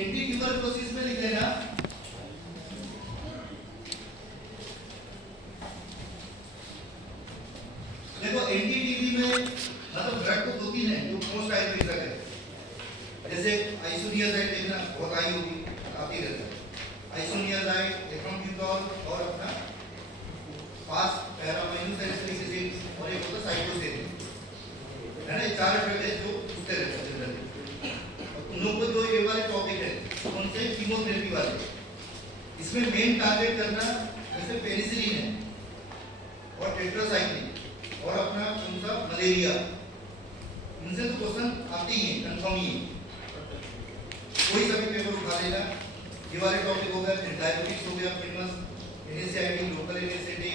Anti tuberculosis में लिख लेना देखो एंटी-टीबी में मतलब ड्रग तो दो तीन है जो मोस्ट आयुर्वेदिक ड्रग है, जैसे आइसोनियाजाइड देखना बहुत आई होगी आती रहता है, आइसोनियाजाइड, एथम्ब्यूटॉल और अपना पास पैरामाइनोसैलिसिलिक और एक होता है साइक्लोसेरिन, है ना। चार ड्रग है जो उससे रहते हैं जनरली। और तुम लोग को जो ये वाले टॉपिक है कौन से कीमोथेरेपी वाले, इसमें मेन टारगेट करना जैसे पेनिसिलिन है और टेट्रासाइक्लिन और अपना कौन सा मलेरिया, इनसे तो क्वेश्चन आते ही हैं, कंफर्म ही है, कोई सभी पेपर उठा लेना। ये वाले टॉपिक हो गया, फिर डायबिटिक्स हो गया फेमस, एनएसआईडी लोकल एनएसआईडी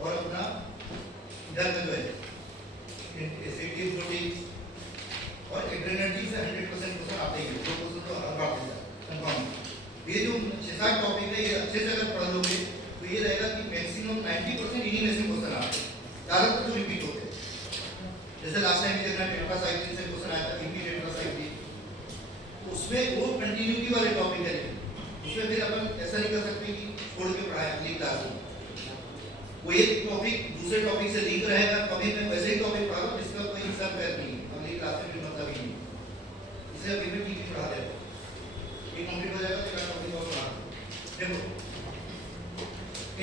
और अपना इधर का जो है एसिडिक प्रोटीन और एड्रेनर्जी से 100% क्वेश्चन आते ही हैं, जो क्वेश्चन तो हर बार आता है कंफर्म। ये जो 6-7 टॉपिक है ये अच्छे से अगर पढ़ लोगे तो ये रहेगा कि मैक्सिमम 90% इन्हीं में से क्वेश्चन आते हैं, ज्यादातर तो रिपीट होते हैं। जैसे लास्ट टाइम देखना टेट्रासाइक्लिन से क्वेश्चन आया था, इनकी टेट्रासाइक्लिन, तो उसमें वो कंटिन्यूटी वाले टॉपिक है, उसमें फिर अपन ऐसा नहीं कर सकते कि छोड़ के पढ़ाएं अगली क्लास में। वो एक टॉपिक दूसरे टॉपिक से लिंक रहेगा, कभी मैं वैसे ही टॉपिक पढ़ा रहा हूं जिसका कोई हिसाब पैर नहीं है, अगली क्लास में भी मतलब ही नहीं, इसलिए अभी भी ठीक ही पढ़ा देगा, ये कंप्लीट हो जाएगा तो टॉपिक और पढ़ा। देखो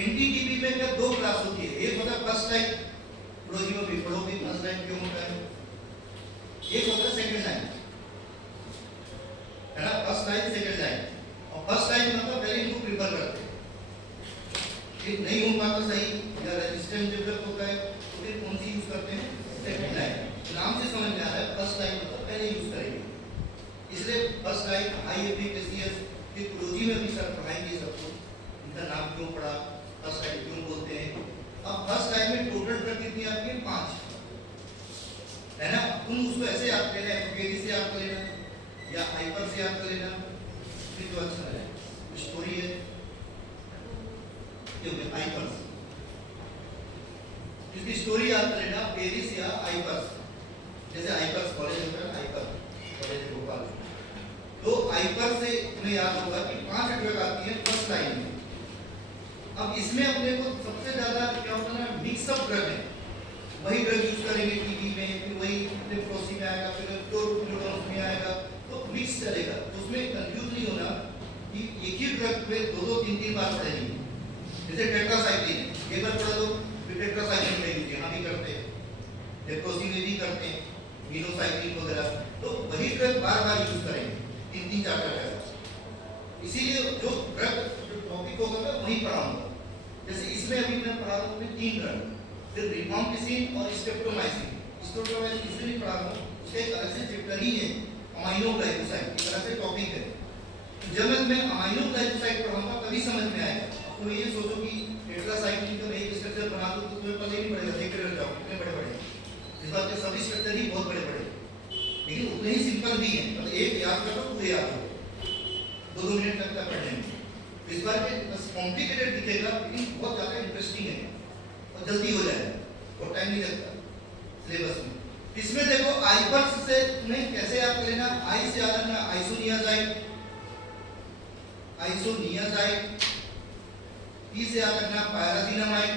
एनटीटीबी में क्या दो क्लास होती है, एक होता है फर्स्ट लाइन, प्रोजी में भी पढ़ोगे फर्स्ट लाइन क्यों होता है, एक होता है सेकंड लाइन, है ना। फर्स्ट लाइन सेकंड लाइन, और फर्स्ट लाइन मतलब पहले इनको प्रिफर करते हैं, फिर नहीं हो पाता सही या रेजिस्टेंस डेवलप होता है तो फिर कौन सी यूज करते हैं, सेकंड लाइन। नाम से समझ में आ रहा है फर्स्ट लाइन मतलब पहले यूज करेंगे, इसलिए फर्स्ट लाइन हाई एफिकेसियस, फिर प्रोजी में भी सर पढ़ाएंगे सबको इनका नाम क्यों पड़ा, फर्स्ट लाइन क्यों बोलते हैं। अब फर्स्ट लाइन में टोटल ड्रग कितनी आपकी 5 है ना, तुम उसको ऐसे याद कर लेना, एफिकेसी से याद कर लेना या हाइपर से याद कर लेना, फिर तो अच्छा है। स्टोरी है ये हाइपर, इसकी स्टोरी याद कर लेना, पेरिस या हाइपर, जैसे हाइपर कॉलेज होता है, हाइपर कॉलेज भोपाल, तो हाइपर से तुम्हें याद होगा कि 5 ड्रग आती है फर्स्ट लाइन में। अब इसमें अपने को सबसे ज्यादा क्या होता है ना, मिक्सअप ड्रग है, वही ड्रग यूज करेंगे टीबी में, फिर वही लेप्रोसी में आएगा, फिर क्लोरोक्विनोन में आएगा, तो मिक्स चलेगा। तो उसमें कंफ्यूज नहीं होना कि एक ही ड्रग पे 2-3 बार पढ़ेंगे, जैसे टेट्रासाइक्लिन एक बार पढ़ा दो, फिर टेट्रासाइक्लिन में यूज यहाँ भी करते हैं, लेप्रोसी में भी करते हैं, मिनोसाइक्लिन वगैरह, तो वही ड्रग बार बार यूज करेंगे 3-4 ड्रग। इसीलिए जो ड्रग जो टॉपिक होगा मैं वही पढ़ाऊंगा, जैसे इसमें अभी मैं पढ़ा रहा हूँ 3 ड्रग, फिर रिफाम्पिसिन और स्ट्रेप्टोमाइसिन। स्ट्रेप्टोमाइसिन इसलिए नहीं पढ़ा रहा हूँ, उसका एक अलग से चैप्टर ही है, अमाइनो ग्लाइकोसाइड एक तरह से टॉपिक है। तो जब मैं अमाइनो ग्लाइकोसाइड पढ़ाऊंगा तभी समझ में आएगा। तुम ये सोचो कि टेट्रासाइक्लिन का एक स्ट्रक्चर बना दो तो तुम्हें पता ही नहीं पड़ेगा, देखते रह जाओ कितने बड़े बड़े, इस बात के सभी स्ट्रक्चर ही बहुत बड़े बड़े, लेकिन उतने ही सिंपल भी हैं, मतलब एक याद करो पूरे याद हो, 2 मिनट तक का पढ़ने में। इस बार के बस कॉम्प्लिकेटेड दिखेगा लेकिन बहुत ज़्यादा इंटरेस्टिंग है और जल्दी हो जाएगा और टाइम नहीं लगता सिलेबस में। इसमें देखो आइपर्स से तुम्हें कैसे याद कर लेना, आई से याद रखना आइसोनियाजाइड, आइसोनियाजाइड, पी से याद रखना पायराजीनामाइड,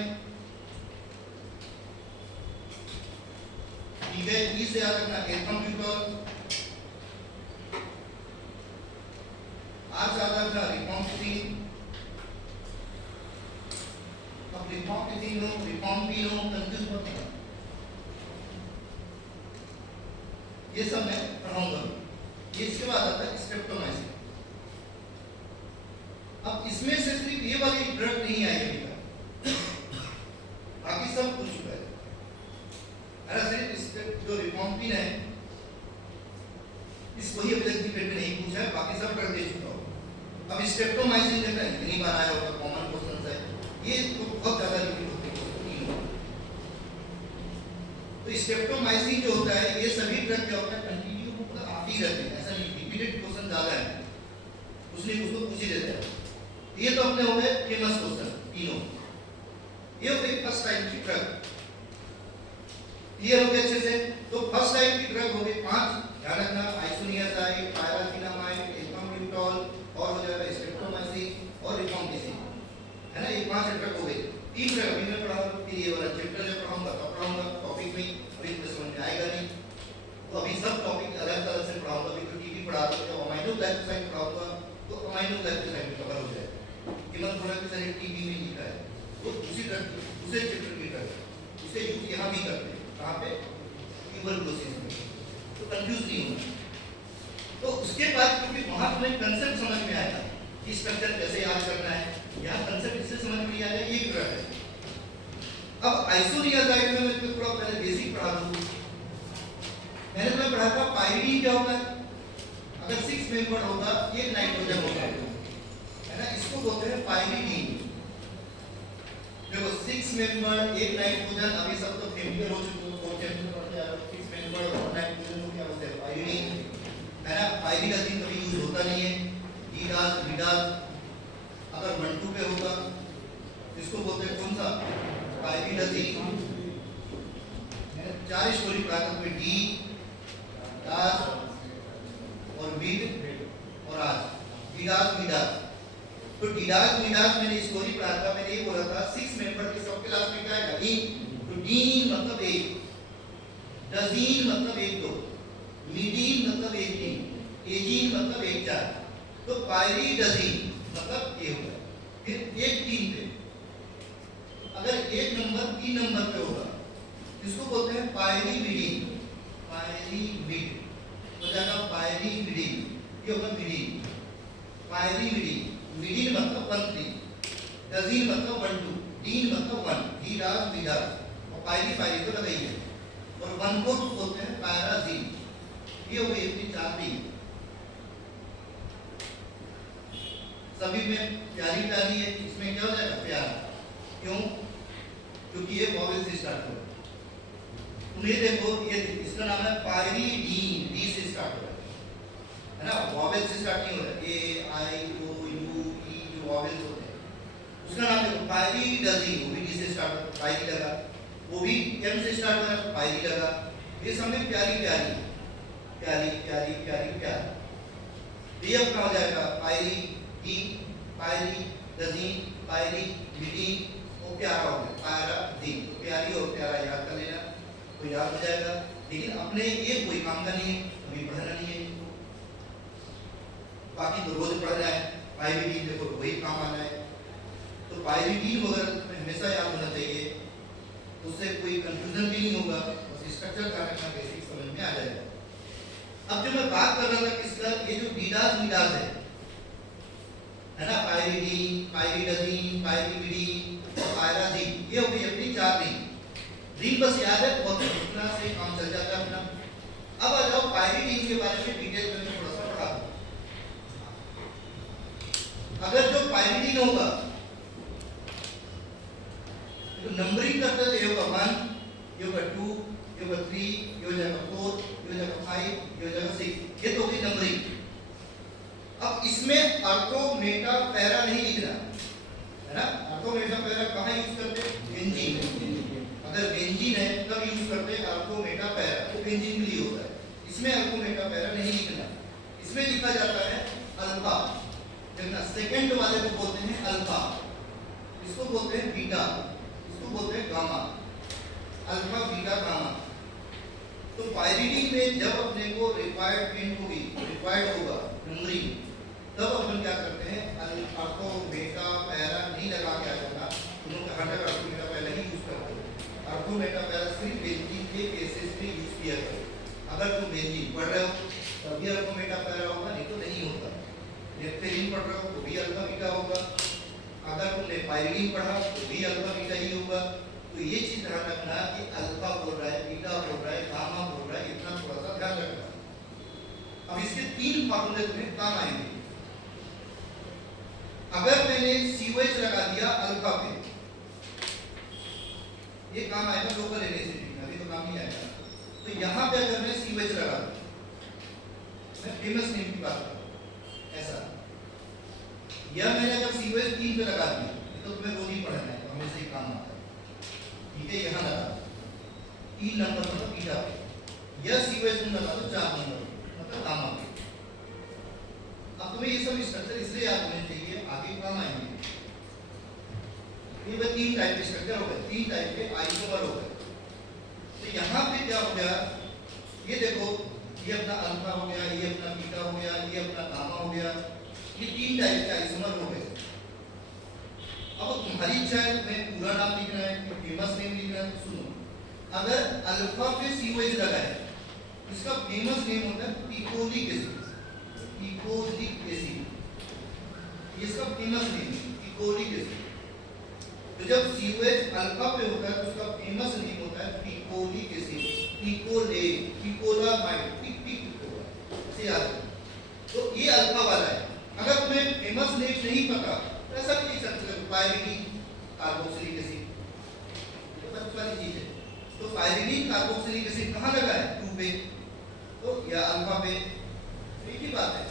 ठीक है, ई से याद रखना एथम्ब्यूटॉल, आज ज्यादा अपना रिफॉम्पिसिन, अब रिफॉम्पिसिन हो रिफॉम्पिनो कंफ्यूज मत होना, ये सब मैं पढ़ाऊंगा। ये इसके बाद आता है स्ट्रेप्टोमाइसिन। अब इसमें से सिर्फ ये वाली ड्रग नहीं आई अभी तक, बाकी सब पूछ चुका है, सिर्फ जो रिफॉम्पिन है इसको ही अभी तक डिबेट में नहीं पूछा है, बाकी सब ड्रग दे चुका हूं। अब स्ट्रेप्टोमाइसिन देखना इतनी बार आया होगा, कॉमन क्वेश्चन है, ये तो बहुत ज्यादा रिपीट होते हैं। तो स्ट्रेप्टोमाइसिन जो होता है ये सभी ड्रग क्या होता है कंटिन्यू मतलब आते ही रहते हैं, ऐसा नहीं रिपीटेड क्वेश्चन ज्यादा है, उसने उसको पूछ ही देता है। ये तो अपने हो गए फेमस क्वेश्चन तीनों, ये हो गई फर्स्ट टाइम की ड्रग, क्लियर हो गया अच्छे से। तो फर्स्ट टाइम की ड्रग हो गई 5, ध्यान रखना आइसोनियाजाइड, पायराजीनामाइड, 5 चैप्टर हो गए, 3 ड्रग अभी मैं पढ़ाऊंगा, फिर ये वाला चैप्टर जब पढ़ाऊंगा टॉपिक में अभी तो समझ में आएगा नहीं, तो अभी सब टॉपिक अलग अलग से पढ़ाऊंगा। अभी तो टीबी पढ़ा रहा हूँ, जब अमाइनो ग्लाइकोसाइड पढ़ाऊंगा तो अमाइनो ग्लाइकोसाइड कवर हो जाएगा। हीमोग्लोबिन टीबी में लिखा है, तो दूसरी ड्रग दूसरे चैप्टर की ड्रग उसे यूज यहाँ भी करते हैं, कहाँ पे, ट्यूबरकुलोसिस में, तो कंफ्यूज नहीं होना। तो उसके बाद क्योंकि वहां तुम्हें कंसेप्ट समझ में आएगा कि स्ट्रक्चर कैसे याद करना है, यहाँ कंसेप्ट इससे समझ में नहीं आएगा, ये ड्रग है। अब आइसोनियाजाइड में मैं तुम्हें थोड़ा पहले बेसिक पढ़ा दूँ। मैंने तुम्हें पढ़ा था पाइरीडीन क्या होता है, अगर 6 मेंबर होगा, एक नाइट्रोजन होगा, है ना, इसको बोलते हैं पाइरीडीन। देखो 6 मेंबर एक नाइट्रोजन, अभी सब तो फेमिलियर हो चुके हो, 4 चैप्टर पढ़ते आ रहे हो, 6 मेंबर और नाइट्रोजन को क्या बोलते हैं, पाइरीडीन, है ना। पाइरीडीन कभी यूज होता नहीं है, डीडास विडास अगर 1-2 पे होगा इसको बोलते हैं कौन सा, पाइरीडीन। 4 स्टोरी पढ़ा था, डी डास और विड और आज डीडास विडास। तो डीडास विडास मैंने स्टोरी पढ़ा था, मैंने ये बोला था 6 मेंबर के सबके लास्ट में क्या आएगा, डी। तो डीन मतलब एक, डजीन मतलब एक दो, मीडीन मतलब एक तीन, एजीन मतलब एक चार। तो पाइरीडीन मतलब ये होगा। फिर एक 3 पे, अगर एक नंबर 3 नंबर पे होगा इसको बोलते हैं पाइरीविडीन, पाइरीविड हो जाएगा पाइरीविडीन, ये होगा विडीन, पाइरीविडीन। विडीन मतलब 1-3, डजीन मतलब 1-2, डीन मतलब 1, डीडास विडास, और पाइरी तो लगाइए, और 1 को बोलते हैं पायराजीन। ये हो गई अपनी 4 डी। सभी में प्यारी प्यारी है, इसमें क्या हो जाएगा, प्यार। क्यों, क्योंकि ये वॉवेल से स्टार्ट हो रहा है। तुम ये देखो, ये इसका नाम है पाइरीडीन, डी से स्टार्ट हो रहा है ना, वॉवेल से स्टार्ट नहीं हो रहा है। ए आई ओ यू ई जो वॉवेल्स होते हैं उसका नाम देखो, पाइरीडीन, वो भी डी से स्टार्ट हो, पाइरी लगा, वो भी एम से स्टार्ट हो रहा है, पाइरी लगा। ये सब में प्यारी प्यारी प्यारी प्यारी प्यारी प्यार। ये अपना हो जाएगा पाइरी डी, पाइरी डजीन, पाइरी विडीन, वो प्यारा हो गया पायराजीन। तो प्यारी और प्यारा याद कर लेना, तो याद हो जाएगा। लेकिन अपने ये कोई काम का नहीं है, अभी पढ़ना नहीं है इसको, बाकी तो रोज पढ़ रहा है। पाइरीडीन देखो तो वही काम आना है, तो पाइरीडीन वगैरह हमेशा याद होना चाहिए, उससे कोई कंफ्यूजन भी नहीं होगा, बस स्ट्रक्चर का रखना, बेसिक समझ में आ जाएगा। अब जो मैं बात कर रहा था किसका, ये जो डीडास विडास है ना, पाइरीडीन, पाइरीडीन, पाइरीविडीन, पायराजीन, ये हो गई अपनी 4 रिंग। रिंग बस याद है, बहुत इतना से काम चल जाता है अपना। अब आ जाओ पाइरीडीन के बारे में डिटेल में थोड़ा सा पढ़ा दूं। अगर जो पाइरीडीन होगा तो नंबरिंग करते तो ये होगा 1, ये होगा 2, ये होगा 3, ये हो जाएगा 4, ये हो जाएगा 5, ये हो जाएगा 6। ये तो होगी नंबरिंग। अब इसमें अर्थो मेटा पैरा नहीं लिखना, है ना। अर्थो मेटा पैरा कहाँ यूज करते हैं, बेंजीन। अगर बेंजीन है तब यूज करते हैं अर्थो मेटा पैरा, तो बेंजीन के लिए होता है। इसमें अर्थो मेटा पैरा नहीं लिखना, इसमें लिखा जाता है अल्फा। देखना, सेकंड वाले को बोलते हैं अल्फा, इसको बोलते हैं बीटा, इसको बोलते हैं गामा। Alpha beta gamma. तो पाइरीडीन में जब अपने को रिक्वायरमेंट होगी, रिक्वायर्ड होगा नंबरिंग, तब अपन क्या करते हैं, अर्थो मेटा पैरा नहीं लगा के आ जाता, उन्होंने हर जगह अर्थो मेटा पैरा ही यूज करते हैं। अर्थो मेटा पैरा सिर्फ बेंजीन के केसेस में यूज किया करो। अगर तुम बेंजीन पढ़ रहे हो तभी अर्थो मेटा पैरा होगा, नहीं तो नहीं होता। नेफ्थेलिन पढ़ रहे हो तो भी अल्फा बीटा होगा, अगर तुमने पाइरीडीन पढ़ा तो भी अल्फा बीटा ही होगा। तो ये चीज ध्यान रखना कि अल्फा बोल रहा है, बीटा बोल रहा है, गामा बोल रहा है, इतना थोड़ा सा ध्यान रखना। अब इसके 3 फार्मूले तुम्हें काम आएंगे। अगर मैंने COH लगा दिया अल्फा पे, ये काम आएगा लोकल एनेस्थेटिक, अभी तो काम नहीं आएगा। तो यहाँ पे अगर मैं COH लगा दूं, मैं फेमस नेम की बात करूं ऐसा, या मैंने अगर COH 3 पे लगा दिया तो तुम्हें वो नहीं पढ़ना है, हमेशा ही काम आता है। ठीक है, यहाँ लगा 3 नंबर मतलब बीटा पे, या COH में लगा दो 4 नंबर मतलब गामा पे। अब तुम्हें ये सब स्ट्रक्चर इसलिए याद होने चाहिए, आगे काम आएंगे। ये वो 3 टाइप के स्ट्रक्चर हो गए, 3 टाइप के आइसोमर हो गए। तो यहाँ पे क्या हो गया, ये देखो, ये अपना अल्फा हो गया, ये अपना बीटा हो गया, ये अपना गामा हो गया, ये 3 टाइप के आइसोमर हो गए। अब तुम्हारी इच्छा है तुम्हें पूरा नाम लिखना है कि फेमस नेम लिखना है। सुनो, अगर अल्फा पे COH लगा है, इसका फेमस नेम होता है पिकोलिक एसिड, पिकोलिक एसिड, इसका फेमस नेम है पिकोलिक एसिड। तो जब COH अल्फा पे होता है तो उसका फेमस नेम होता है पिकोलिक एसिड, पिकोले, पिकोलामाइड, पिकोला, ऐसे याद रखो। तो ये अल्फा वाला है। अगर तुम्हें फेमस नेम नहीं पता तो ऐसा भी लिख सकते हो, पायरिडीन कार्बोक्सिलिक एसिड, ये बच्चों वाली चीज है। तो पायरिडीन कार्बोक्सिलिक एसिड कहाँ लगा है, 2 पे, तो या अल्फा पे, एक ही बात है।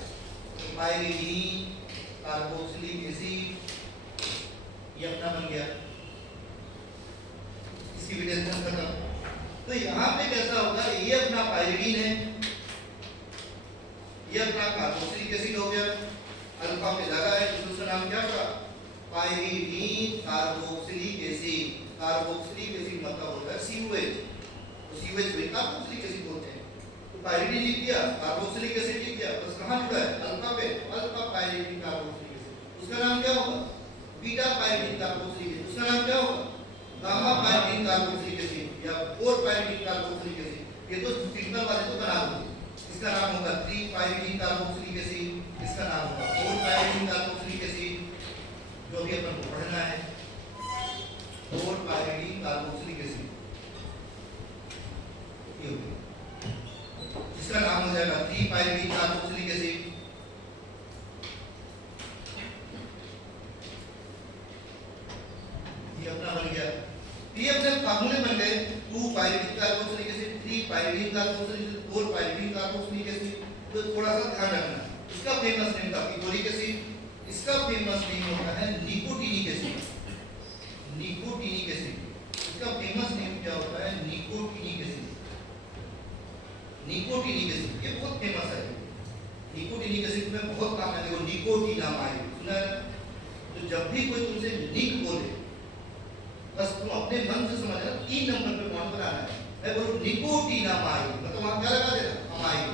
तो पायरिडीन कार्बोक्सिलिक एसिड ये अपना बन गया, इसकी भी टेंशन खत्म। तो यहाँ पे कैसा होगा, ये अपना पायरिडीन है, ये अपना कार्बोक्सिलिक एसिड हो गया, अल्फा पे लगा है तो उसका नाम क्या होगा, pyridine carboxylic acid. Carboxylic acid मतलब होता है COH, तो COH में कार्बोक्सिलिक एसिड बोलते हैं। तो पायरिडीन लिख दिया, कार्बोक्सिलिक एसिड लिख दिया, बस कहाँ जुड़ा है, अल्फा पे, अल्फा पायरिडीन कार्बोक्सिलिक एसिड। उसका नाम क्या होगा, बीटा पायरिडीन कार्बोक्सिलिक एसिड। उसका नाम क्या होगा, गामा पायरिडीन कार्बोक्सिलिक एसिड या 4 पायरिडीन कार्बोक्सिलिक एसिड। ये तो सिंपल वाले तो बना दो। इसका नाम होगा 3 पायरिडीन कार्बोक्सिलिक एसिड, इसका नाम होगा 4 पायरिडीन कार्बोक्सिलिक एसिड, जो भी अपन को पढ़ना है, 4 पायरिडीन कार्बोक्सिलिक एसिड, ये हो गया। इसका नाम हो जाएगा 3 पायरिडीन कार्बोक्सिलिक एसिड। ये अपना बन गया। ये अपने फार्मूले बन गए, 2 pyridine carboxylic acid, 3 pyridine carboxylic acid, 4 pyridine carboxylic acid. तो थोड़ा सा ध्यान रखना, इसका फेमस नेम था पिकोलिक एसिड, इसका फेमस नेम होता है निकोटीनिक एसिड, निकोटीनिक एसिड। इसका फेमस नेम क्या होता है, निकोटीनिक एसिड, निकोटीनिक एसिड, ये बहुत फेमस है। निकोटीनिक एसिड में बहुत काम है। देखो निकोटीनामाइड सुना है, तो जब भी कोई तुमसे निक बोले, बस तुम अपने मन से समझना 3 नंबर पे बॉन्ड बनाना है। मैं बोलूं निकोटीनामाइड, मतलब वहां क्या लगा देना, अमाइड।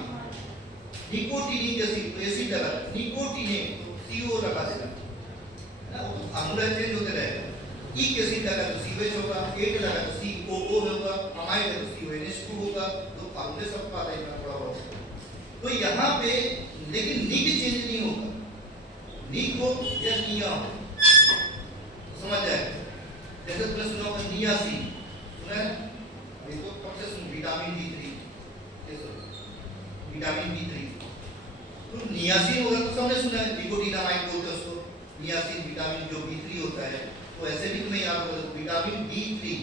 निकोटीनिक एसिड तो एसिड लगा, निकोटीने तो CO लगा देना, है ना, वो फार्मूला चेंज होते रहेगा। इक एसिड लगा तो COH होगा, एट लगा तो COO होगा, अमाइड है तो CONH2 होगा। तो फार्मूले सब पता है इतना थोड़ा बहुत। तो यहाँ पे लेकिन निक चेंज नहीं होगा, निक हो या निया हो, समझ जाएगा। जैसे तुमने सुना होगा नियासिन, सुना है, देखो कब से सुन, विटामिन B3, ये सुनो विटामिन B3, तो नियासिन होगा तो सबने सुना है, निकोटीनामाइड बोलते हैं उसको, नियासिन विटामिन जो B3 होता है। तो ऐसे भी तुम्हें याद होगा, विटामिन B3,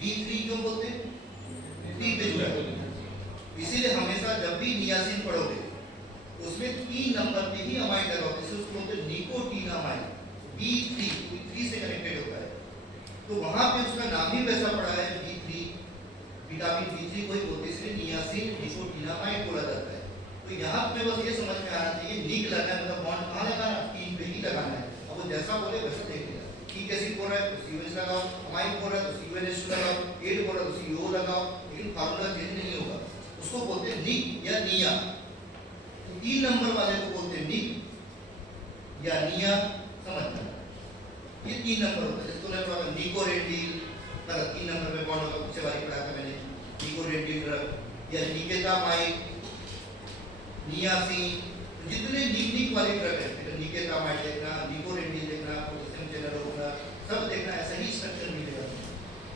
B3 क्यों बोलते हैं, 3 पे जुड़ा है, इसीलिए हमेशा जब भी नियासिन पढ़ोगे उसमें 3 नंबर पे ही अमाइड लगा होता है, इसलिए उसको बोलते हैं निकोटीनामाइड। B3 3 से कनेक्टेड होता है, तो वहां पे उसका नाम ही वैसा पड़ा है, B3, विटामिन B3 को ही बोलते हैं, इसलिए नियासिन निकोटीनामाइड बोला जाता है। तो यहाँ पे बस ये समझ में आना चाहिए, निक लगाना है मतलब बॉन्ड कहाँ लगाना, 3 पे ही लगाना है। अब वो जैसा बोले वैसा देख लेना। ठीक एसिड बोल रहा है तो COH लगाओ, अमाइड बोल रहा है तो CONH2 लगाओ, एट बोल रहा है तो CO लगाओ, लेकिन फार्मूला चेंज नहीं होगा। उसको बोलते हैं निक या निया। तो 3 नंबर वाले को बोलते हैं निक या निया, समझ जाना। ये 3 नंबर होता है, जिसको मैं पढ़ा निकोरेंडिल, मतलब 3 नंबर पे बॉन्ड होगा, पिछले बार पढ़ा था मैंने, निकोरेंडिल ड्रग या निकेतामाइड, नियासिन, जितने निक वाले ड्रग है, निकेतामाइड देखना, निकोरेंडिल देखना, पोटेशियम चैनल होगा, सब देखना, ऐसा ही स्ट्रक्चर मिलेगा,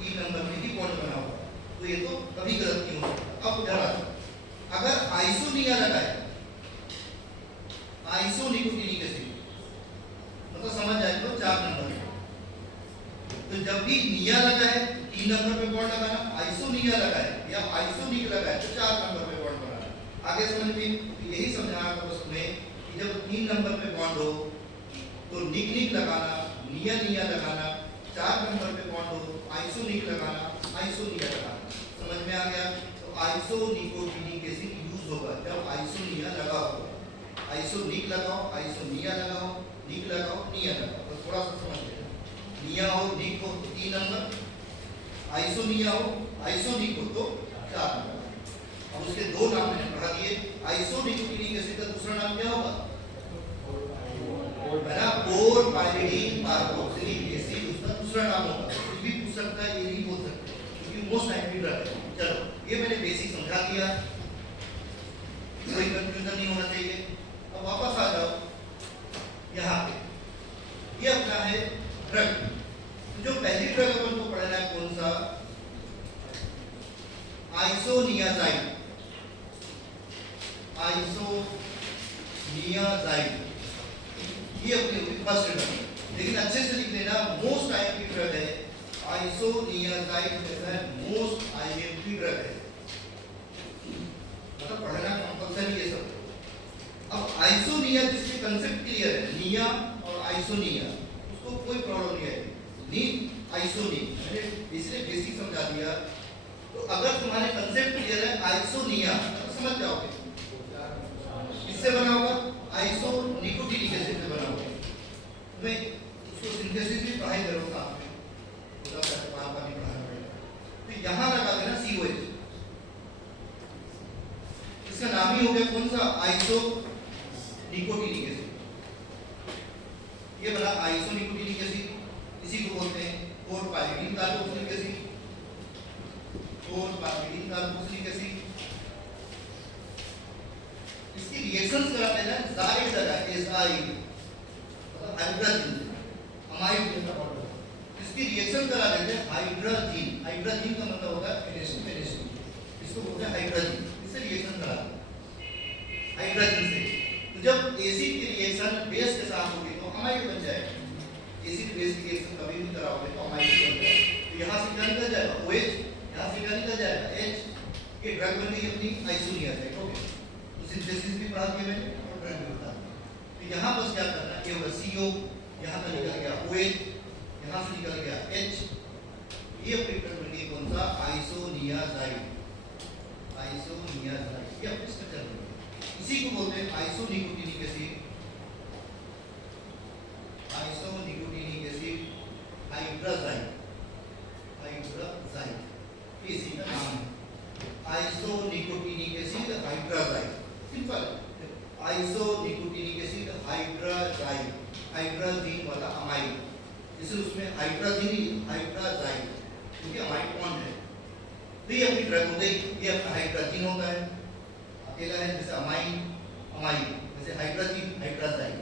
3 नंबर में ही बॉन्ड बना होगा। तो ये तो कभी गलत नहीं हो सकता। अब जरा अगर आइसोनिया लगा है, आइसोनिकोटीनिक एसिड, मतलब समझ जाए तो 4 नंबर। तो जब भी निया लगा है 3 नंबर पे बॉन्ड लगाना, आइसोनिया लगा है या आइसोनिक लगा है तो 4 नंबर पे बॉन्ड बनाना। आगे समझ में यही समझाना था बस तुम्हें कि जब 3 नंबर पे बॉन्ड हो तो निक निक लगाना, निया निया लगाना, 4 नंबर पे बॉन्ड हो आइसोनिक लगाना, आइसोनिया लगाना। समझ में आ गया? तो आइसोनिकोटीनिक एसिड यूज होगा जब आइसोनिया लगा होगा। आइसोनिक लगाओ, आइसोनिया लगाओ, निक लगाओ, निया लगाओ, तो थोड़ा सा समझ लेना। निया हो निक हो तो 3 नंबर, आइसोनिया हो आइसोनिक हो तो 4 नंबर। अब उसके दो नाम मैंने पढ़ा दिए। आइसोनिकोटिनिक एसिड का दूसरा नाम क्या होगा? मेरा पोर पाइरिडीन कार्बोक्सिलिक एसिड उसका दूसरा नाम होगा। कुछ भी पूछ सकता है, ये नहीं बोल सकते क्योंकि मोस्ट टाइमली ड्रग है। चलो ये मैंने बेसिक समझा दिया, कोई कंफ्यूजन नहीं होना चाहिए। अब वापस आ जाओ यहाँ पे, ये अपना है ड्रग। जो पहली ड्रग अपन को पढ़ना है कौन सा? आइसोनियाजाइड। आइसोनियाजाइड ये अपनी फर्स्ट ड्रग, लेकिन अच्छे से लिख लेना, मोस्ट आईएमपी ड्रग है आइसोनियाजाइड। जैसा है मोस्ट आईएमपी ड्रग है, मतलब पढ़ना कंपल्सरी है सब। अब आइसोनिया जिसके कंसेप्ट क्लियर है, निया और आइसोनिया, उसको कोई प्रॉब्लम नहीं है। नी आइसोनी मैंने इसलिए बेसिक समझा दिया। तो अगर तुम्हारे कंसेप्ट क्लियर है आइसोनिया तो समझ जाओगे। किससे बना होगा? आइसोनिकोटिनिक एसिड से बना होगा। मैं उसको सिंथेसिस भी पढ़ाई करूंगा साथ में, थोड़ा सा बार बार पढ़ाना पड़ेगा। तो यहाँ लगा देना COH, इसका नाम ही हो गया कौन सा? आइसोनिकोटिनिक एसिड। ये बना आइसोनिकोटिनिक एसिड, इसी को बोलते हैं 4-पाइरिडीन कार्बोक्सिलिक एसिड। 4-पाइरिडीन कार्बोक्सिलिक एसिड इसकी रिएक्शंस कराते हैं जाइड जगह एसआई, मतलब हाइड्रोजन अमाइड जैसा बॉन्ड, इसकी रिएक्शन करा देते हैं हाइड्रोजन। हाइड्रोजन का मतलब होता है फिनिशिंग, इसको बोलते हैं हाइड्रोजन। इससे रिएक्शन करा हाइड्रोजन से। तो जब एसिड की रिएक्शन बेस के साथ होगी तो अमाइड बन जाएगा। एसिड बेस की रिएक्शन कभी भी कराओगे तो अमाइड बन जाएगा। तो यहाँ से क्या निकल जाएगा? OH, यहाँ से क्या निकल जाएगा? H। ये ड्रग बन गई अपनी आइसोनियाजाइड। ओके, तो सिंथेसिस भी पढ़ा दिया मैंने और ड्रग भी बता दिया। तो यहाँ बस क्या करना है, ये होगा CO, यहाँ का निकल गया OH, यहाँ से निकल गया H। ये अपनी ड्रग बन गई कौन सा? आइसोनियाजाइड। आइसोनियाजाइड ये अपनी स्ट्रक्चर बन गई। इसी को बोलते हैं आइसोनिकोटिनिक एसिड। आइसोनिकोटिनिक एसिड हाइड्रोजाइड। हाइड्रोजाइड इसी का नाम है आइसोनिकोटिनिक एसिड हाइड्रोजाइड। सिंपल, आइसोनिकोटिनिक एसिड हाइड्रोजाइड, हाइड्रोजन वाला अमाइड, इसलिए उसमें हाइड्रोजन हाइड्रोजाइड क्योंकि अमाइड बॉन्ड है। तो ये अपनी ड्रग हो गई। ये अपना हाइड्रोजन होता है, अकेला है, जैसे अमाइड अमाइड, जैसे हाइड्रोजन हाइड्रोजाइड।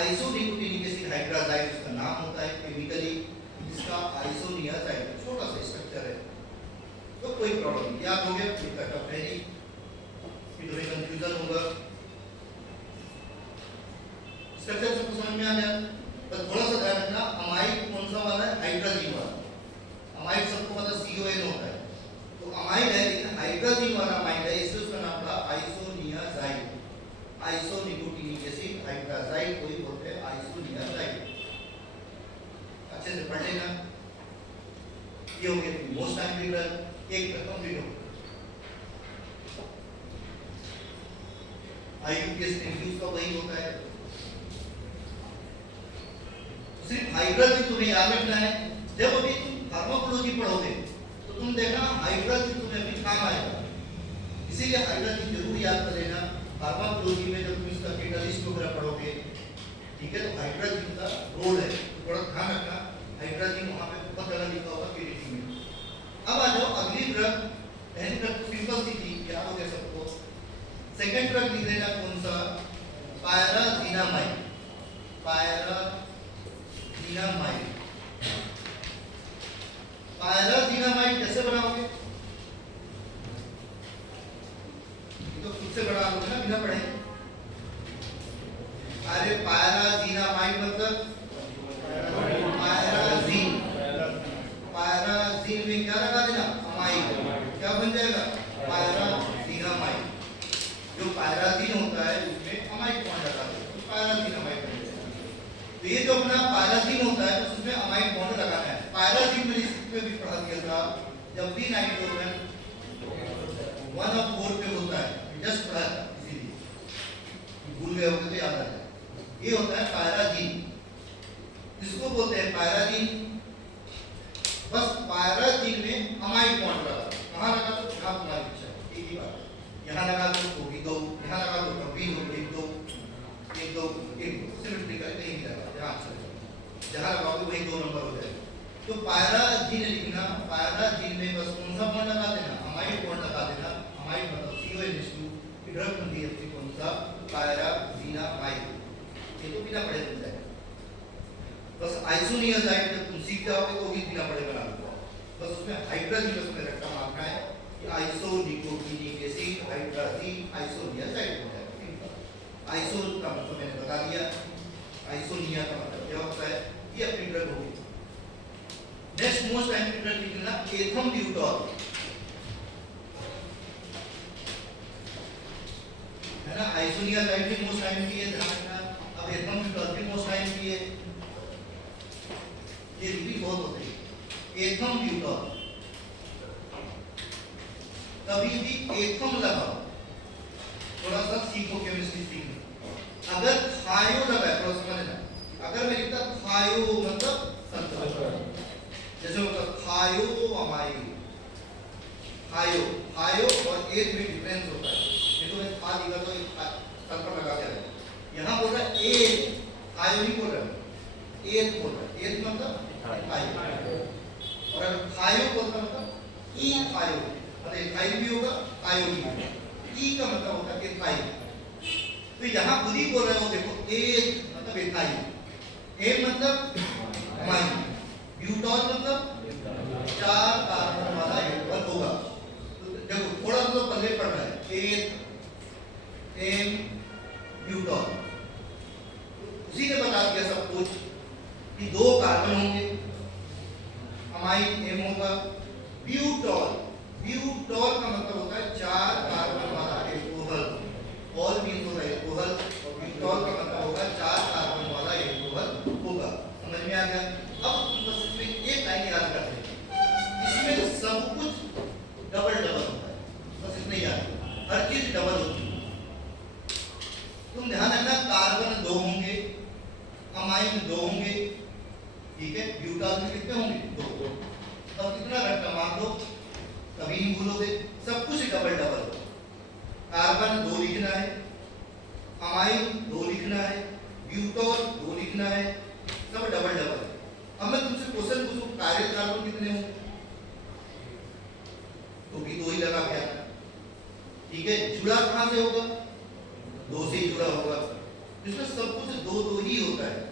आइसोनिकोटिनिक एसिड हाइड्रोजाइड उसका नाम होता है केमिकली, इसका आइसोनियाजाइड छोटा सा स्ट्रक्चर है। तो कोई प्रॉब्लम नहीं, याद हो गया, कोई कटअप है नहीं, फिर तुम्हें कंफ्यूजन होगा। स्ट्रक्चर सबको समझ में आ गया। बस थोड़ा सा ध्यान रखना, अमाइड कौन सा वाला है? हाइड्रोजन वाला। अमाइड सबको पता CON होता है, तो अमाइड है लेकिन हाइड्रोजन वाला अमाइड है, इसलिए उसका नाम पड़ा आइसोनियाजाइड। आइसोनिकोटिनिक एसिड हाइड्रोजाइड को ही बोलते हैं आइसोनियाजाइड। अच्छे से पढ़ लेना। ये हो गया मोस्ट टाइमली ड्रग, एक ड्रग कंप्लीट हो गया। IUPAC रिड्यूस का वही होता है। सिर्फ हाइड्रोजन तुम्हें याद रखना है। जब अभी तुम फार्माकोलॉजी पढ़ोगे तो तुम देखना हाइड्रोजन तुम्हें अभी काम आएगा, इसीलिए हाइड्रोजन जरूर याद कर लेना फार्माकोलॉजी में। जब तुम इसका कैटालिस्ट वगैरह पढ़ोगे, ठीक है, तो हाइड्रोजन का रोल है, तो थोड़ा ध्यान रखना। हाइड्रोजन वहां पे बहुत जगह लिखा होगा केमिस्ट्री में। अब आ जाओ अगली ड्रग। पहली ड्रग तो सिंपल सी थी, याद हो गया सबको। सेकंड ड्रग लिख लेना कौन सा? पायराजीनामाइड। पायराजीनामाइड। पायराजीनामाइड कैसे बनाओगे? ये तो खुद से बना लोगे ना बिना पढ़े। अरे पायराजीनामाइड मतलब पायराजीन, पायराजीन में क्या लगा देना? अमाइड। क्या बन जाएगा? पायराजीनामाइड। जो पायराजीन होता है उसमें अमाइड बॉन्ड लगा दो तो पायराजीनामाइड बन जाएगा। तो ये जो अपना पायराजीन होता है उसमें अमाइड बॉन्ड लगाना है। पायराजीन मैंने इसमें भी पढ़ा दिया था, जब भी नाइट्रोजन 1/4 पे होता है, जस्ट पढ़ा था, इसीलिए भूल गए होंगे तो याद आ जाए। ये होता है पायराजीन, जिसको बोलते हैं पायराजीन। बस पायराजीन में अमाइड बॉन्ड लगा, कहाँ लगा तो जहाँ तुम्हारी इच्छा है, एक ही बात है। यहाँ लगा दो तो भी दो, यहाँ लगा दो तब भी दो, एक दो एक दो एक दो, सिमेट्रिकल कहीं भी लगा, जहाँ अच्छा लगे, जहाँ लगाओगे वही 2 नंबर हो जाएगा। तो पायराजीन लिखना, पायराजीन में बस कौन सा बॉन्ड लगा देना, अमाइड बॉन्ड लगा देना। अमाइड मतलब CONH2, ड्रग बनती है कौन सा, पायराजीनामाइड। ये तो बिना पढ़े बन जाएगा। बस आइसोनियाजाइड जब तुम सीख जाओगे तो भी बिना पढ़े बना लो। बस उसमें हाइड्रोजन उसमें रट्टा मारना है कि आइसोनिकोटिनिक एसिड हाइड्रोजीन आइसोनियाजाइड हो जाएगा, सिंपल। आइसो का मतलब मैंने बता दिया, आइसोनिया का मतलब क्या होता है, ये अपनी ड्रग होगी। नेक्स्ट मोस्ट टाइम ड्रग लिखना एथम ब्यूटॉल, है ना। आइसोनियाजाइड भी मोस्ट टाइम की है, ध्यान रखना। अब एथम ब्यूटॉल भी मोस्ट टाइम की है, ये रिपीट बहुत होते हैं। एथम ब्यूटॉल, कभी भी एथम लगाओ, थोड़ा सा सीखो केमिस्ट्री सीखो। अगर थायो लगा है, थोड़ा समझना, अगर मैं लिखता थायो मतलब सल्फर, जैसे मतलब थायो अमाइड, थायो थायो और एथ में डिफरेंस होता है। ये तो मैं था लिखा तो सल्फर लगा दिया, यहाँ बोल रहा है एथ, थायो नहीं बोल रहा है, एथ बोल रहा है। एथ मतलब थायो, और अगर थायो बोलता मतलब ई थायो, मतलब थायो भी होगा थायो भी होगा। ई का मतलब होता है एथाइल। तो यहाँ खुद ही बोल रहे हो, देखो एथ मतलब एथाइल, ए मतलब अमाइन, ब्यूटॉल मतलब 4 कार्बन वाला यौगिक होगा। तो देखो थोड़ा तो पल्ले पड़ रहा है, एथ एम ब्यूटॉल, उसी ने बता दिया सब कुछ कि 2 कार्बन होंगे, अमाइन एम होगा। ब्यूटॉल, ब्यूटॉल का मतलब होता है 4 कार्बन वाला एल्कोहल, ऑल मीन्स होगा एल्कोहल, और ब्यूटॉल का मतलब होगा 4 कार्बन वाला एल्कोहल होगा। समझ में आ गया। अब बस इसमें एक लाइन याद रखते हैं, इसमें सब कुछ डबल डबल होता है, बस इतना याद, हर चीज डबल होती है। तुम ध्यान रखना, कार्बन 2 होंगे, अमाइन 2 होंगे, ठीक है। ब्यूटॉल में कितने होंगे, 2। अब कितना रट्टा मार दो, कभी नहीं भूलोगे, सब कुछ डबल डबल। कार्बन 2 लिखना है, अमाइन 2 लिखना है, ब्यूटॉल 2 लिखना है, सब डबल डबल है। अब मैं तुमसे क्वेश्चन पूछूं, कायरल कार्बन कितने होंगे, तो भी 2 ही लगा गया, ठीक है। जुड़ा कहां से होगा, 2 से ही जुड़ा होगा, इसमें सब कुछ 2 ही होता है।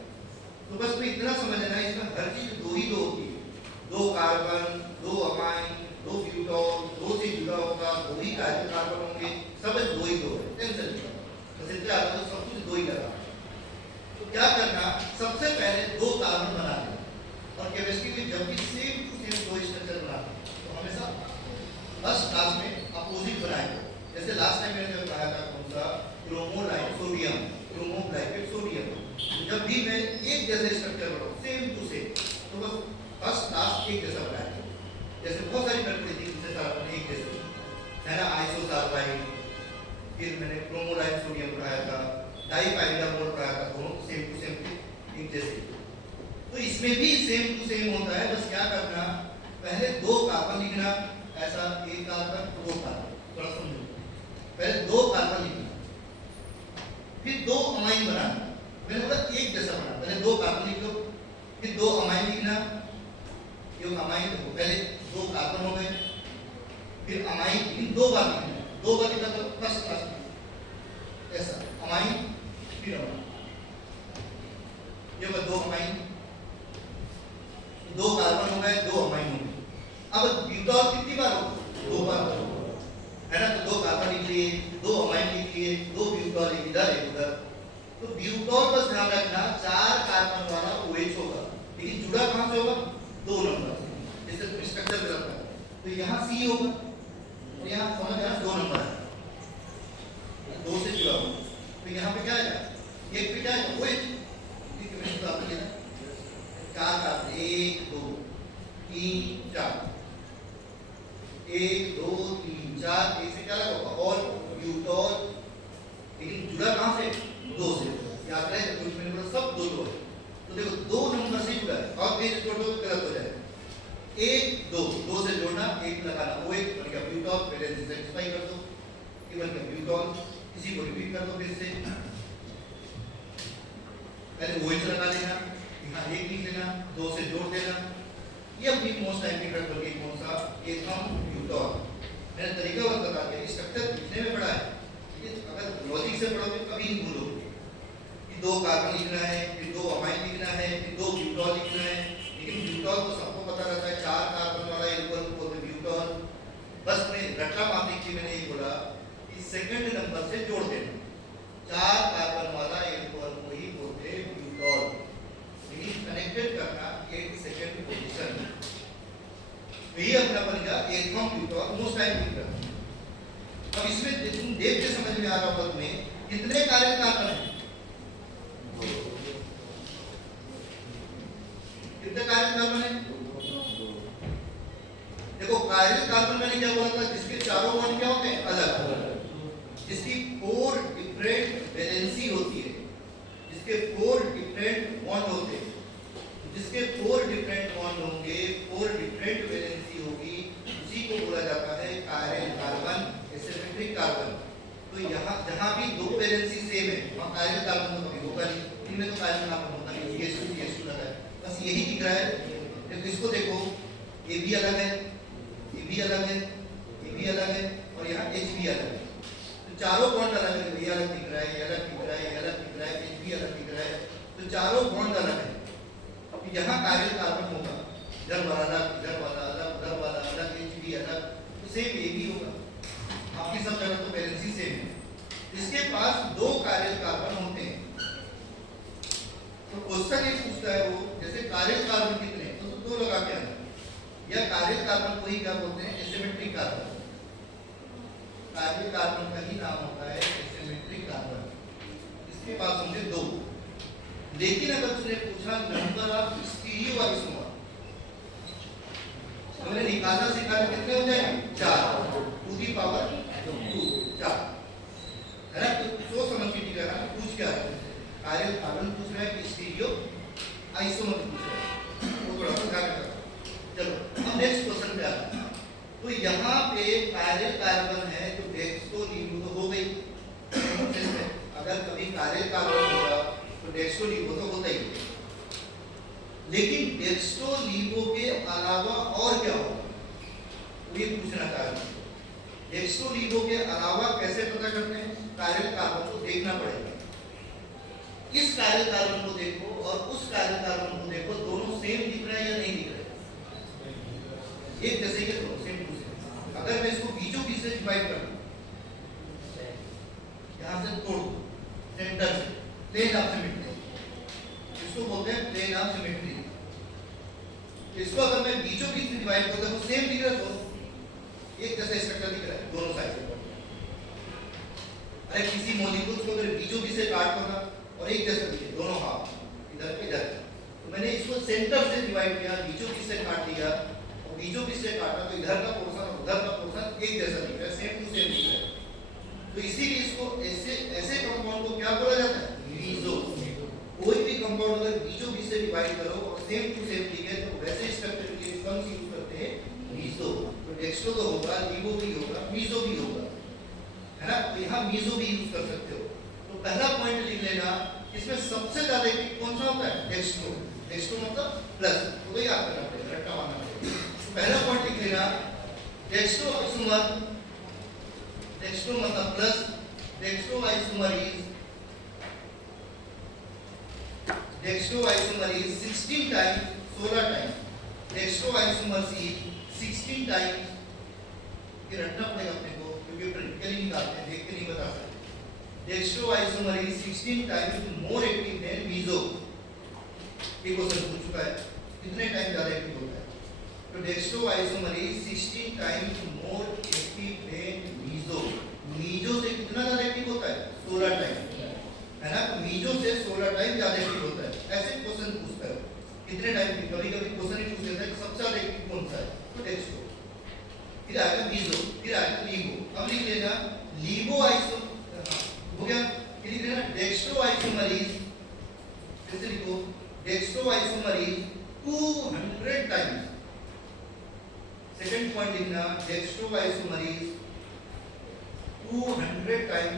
तो बस में इतना समझना है, इसमें हर चीज 2 ही होती है, 2 कार्बन, 2 अमाइन, 2 ब्यूटॉल, 2 से जुड़ा होगा, 2 ही कार्बन होंगे, सब 2 ही 2 है, टेंशन नहीं। बस इतना आता है, सब कुछ 2 ही लगा। तो क्या करना, सबसे पहले 2 कार्बन बना लेना, और केमिस्ट्री में जब भी सेम टू सेम 2 स्ट्रक्चर बनाते हैं तो हमेशा फर्स्ट क्लास में अपोजिट बनाएंगे। जैसे लास्ट टाइम मैंने जो बताया था कौन सा, क्रोमोलाइन सोडियम, क्रोमोब्लाइकेट सोडियम, जब भी मैं एक जैसे स्ट्रक्चर बनाऊं सेम टू सेम, तो बस फर्स्ट क्लास एक जैसा बनाएंगे। जैसे बहुत सारी प्रकृति से कार्बन एक जैसे है ना, आइसोसाल्फाइड, फिर मैंने क्रोमोलाइन सोडियम बनाया था, डाइपाइरिडामोल बनाया था, दोनों सेम टू सेम एक जैसे। तो इसमें भी सेम टू सेम होता है, बस क्या करना, पहले 2 कार्बन लिखना, ऐसा एक कार्बन 2 कार्बन, थोड़ा समझो, पहले 2 कार्बन लिखना, फिर 2 अमाइन बनाना। मैंने बोला एक जैसा बना, पहले 2 कार्बन लिख लो, फिर 2 अमाइन लिखना, ये अमाइन देखो, पहले 2 कार्बन हो गए, फिर अमाइन इन 2 बार लिखना, 2 बार लिखा तो फर्स्ट क्लास ऐसा अमाइन फिर अमाइन, ये 2 अमाइन, 2 कार्बन हो गए, 2 अमाइन हो गए। अब ब्यूटॉल कितनी बार होगा, 2 बार है ना। तो 2 कार्बन लिख लिए, 2 अमाइन लिख लिए, 2 ब्यूटॉल इधर एक उधर। तो ब्यूटॉल बस ध्यान रखना 4 कार्बन वाला OH होगा, लेकिन जुड़ा कहां से होगा, 2 नंबर से, जैसे स्ट्रक्चर में रखा है। तो यहाँ C होगा, और यहाँ समझ आया 2 नंबर है, 2 से जुड़ा होगा। तो यहाँ पे क्या आएगा, एक पे क्या आएगा OH, ठीक है। मैंने तो आपको लिखा 4 कार्बन, 1 2 3 4, 1 2 3 4, एक से क्या लगा होगा, और ब्यूटॉल, लेकिन जुड़ा कहां से, 2 से। याद रहे कुछ मैंने बोला सब 2 है। तो देखो 2 नंबर से जुड़ा, केवल ब्यूटॉल, इसी को रिपीट कर दो फिर से। पहले OH लगा लेना, यहाँ एक लिख लेना, 2 से जोड़ देना। ये अपनी मोस्ट टाइम की ड्रग बन कौन सा, एथम ब्यूटॉल। मैंने तरीका बता दिया, स्ट्रक्चर लिखने में पड़ा है, अगर लॉजिक से पढ़ोगे कभी नहीं भूलोगे कि 2 कार्बन लिखना है, फिर 2 अमाइन लिखना है, फिर 2 ब्यूटॉल लिखना है। लेकिन ब्यूटॉल तो सबको पता रहता है, 4 कार्बन वाला एल्कोहल को बोलते हैं ब्यूटॉल। बस मैं रट्टा मारने के लिए मैंने ये बोला कि सेकंड नंबर से जोड़ देना, 4 कार्बन वाला एल्कोहल को ही बोलते हैं ब्यूटॉल, लेकिन कनेक्टेड करना 8 सेकंड पोजीशन। तो ये अपना बन गया एथम ब्यूटॉल मोस्ट टाइम लिखा। अब इसमें तुम देख के समझ में आ रहा होगा तुम्हें कितने कार्बन कार्बन है, कितने कार्बन कार्बन है। देखो कायरल कार्बन मैंने क्या बोला था, जिसके चारों बॉन्ड क्या होते हैं, अलग, जिसकी 4 डिफरेंट वैलेंसी होती है, जिसके 4 डिफरेंट बॉन्ड होते हैं, जिसके 4 डिफरेंट बॉन्ड होंगे, 4 डिफरेंट वैलेंसी होगी, उसी को बोला जाता है कायरल कार्बन, एसिमेट्रिक कार्बन। तो यहाँ जहाँ भी 2 वैलेंसी सेम है वहाँ कायरल कार्बन तो कभी होगा नहीं, इनमें तो कायरल कार्बन होता नहीं, CH2 लगा है, बस यही दिख रहा है। तो इसको देखो, ये भी अलग है, ये भी अलग है, ये भी अलग है, और यहाँ H भी अलग है। तो चारों बॉन्ड अलग है, ये अलग दिख रहा है, ये अलग दिख रहा है, ये अलग दिख रहा है, H भी अलग दिख रहा है। तो चारों बॉन्ड अलग है। अब यहाँ कायरल कार्बन होगा, इधर वाला अलग, इधर वाला अलग, उधर वाला अलग, H भी अलग, तो सेम ये भी होगा। आपकी सब जगह तो वैलेंसी सेम है। इसके पास 2 कायरल कार्बन होते हैं। तो क्वेश्चन ये पूछता है वो, जैसे कायरल कार्बन कितने, तो 2 लगा के आना। या कायरल कार्बन को ही क्या बोलते हैं, एसिमेट्रिक कार्बन। कायरल कार्बन का ही नाम होता है एसिमेट्रिक कार्बन। इसके पास होंगे 2। लेकिन अगर उसने पूछा नंबर ऑफ स्टीरियो आइसोमर, हमने निकालना सिखाना, कितने हो जाएंगे, 4 टू दी पावर 2, 4 है ना। तो सोच समझ के ठीक है, पूछ क्या रहा है, कायरल कार्बन पूछ रहा है कि स्टीरियो आइसोमर पूछ रहा है, वो थोड़ा सा ध्यान रखना। चलो अब नेक्स्ट क्वेश्चन पे आते हैं। तो यहाँ पे कायरल कार्बन है तो डेक्सो लीवो तो हो गई, अगर कभी कायरल कार्बन होगा तो डेक्सो लीवो तो होता ही है। लेकिन डेक्सो लीवो के अलावा और क्या होगा, ये पूछना चाह रहा हूं। डेक्सो लीवो के अलावा कैसे पता करते हैं, कायरल कार्बन को देखना पड़ेगा। इस कायरल कार्बन को देखो और उस कायरल कार्बन को देखो, दोनों सेम दिख रहा है या नहीं दिख रहा है, एक जैसे के दोनों सेम टू सेम। अगर मैं इसको बीचों बीच से डिवाइड कर दूं, यहां से तोड़ दूं सेंटर से, प्लेन ऑफ सिमेट्री, इसको बोलते हैं प्लेन ऑफ सिमेट्री। इसको अगर मैं बीचों बीच से डिवाइड करता हूं, सेम दिख रहा है, दोनों एक जैसा स्ट्रक्चर दिख रहा है दोनों साइड से। अरे किसी मॉलिक्यूल्स को अगर बीचों बीच से काट करना और एक जैसा दिखे दोनों हाफ, इधर इधर, तो मैंने इसको सेंटर से डिवाइड किया, बीचों बीच से काट दिया, बीचों बीच से काटा तो इधर का पोर्शन और उधर का पोर्शन एक जैसा दिख रहा है, सेम टू सेम दिख रहा है। तो इसीलिए इसको ऐसे कंपाउंड को क्या बोला जाता है, मीसो। कोई भी कंपाउंड अगर बीचों बीच से डिवाइड करो और सेम टू सेम दिखे तो वैसे स्ट्रक्चर के लिए कौन सी यूज करते हैं, मीसो। तो डेक्सो तो होगा, लीवो भी होगा, मीसो भी होगा, है ना। तो यहाँ मीसो भी यूज कर सकते हो। तो पहला पॉइंट लिख लेना, इसमें सबसे ज्यादा एक्टिव कौन सा होता है, डेक्सो। डेक्सो मतलब प्लस, तो याद करना पड़ेगा, रट्टा मारना पड़ेगा। पहला पॉइंट लिख लेना, डेक्सो आइसोमर, डेक्सो मतलब plus, dextro isomer is 16 times 16 times dextro isomer is 16 times. ये रटना पड़ेगा अपने को, क्योंकि प्रैक्टिकली निकालते हैं, देख के नहीं बता सकते। Dextro isomer is 16 times more active than meso. ये क्वेश्चन पूछ चुका है, कितने टाइम ज्यादा एक्टिव होता है, तो dextro isomer is 16 times more active than meso. Meso से कितना ज्यादा एक्टिव होता है, 16 टाइम, है ना। तो मीसो से 16 टाइम ज्यादा एक्टिव होता है। ऐसे क्वेश्चन पूछता है, कितने टाइम, कभी-कभी क्वेश्चन ही पूछ लेता है कि सबसे ज्यादा एक्टिव कौन सा है, तो डेक्सो, फिर आएगा मीसो, फिर आएगा लीवो। अब लिख लेना लीवो आइसो, हो गया। फिर लिख लेना डेक्सो आइसोमर इज, फिर से लिखो dextro isomer is 200 times. Second point लिखना dextro isomer is 200 time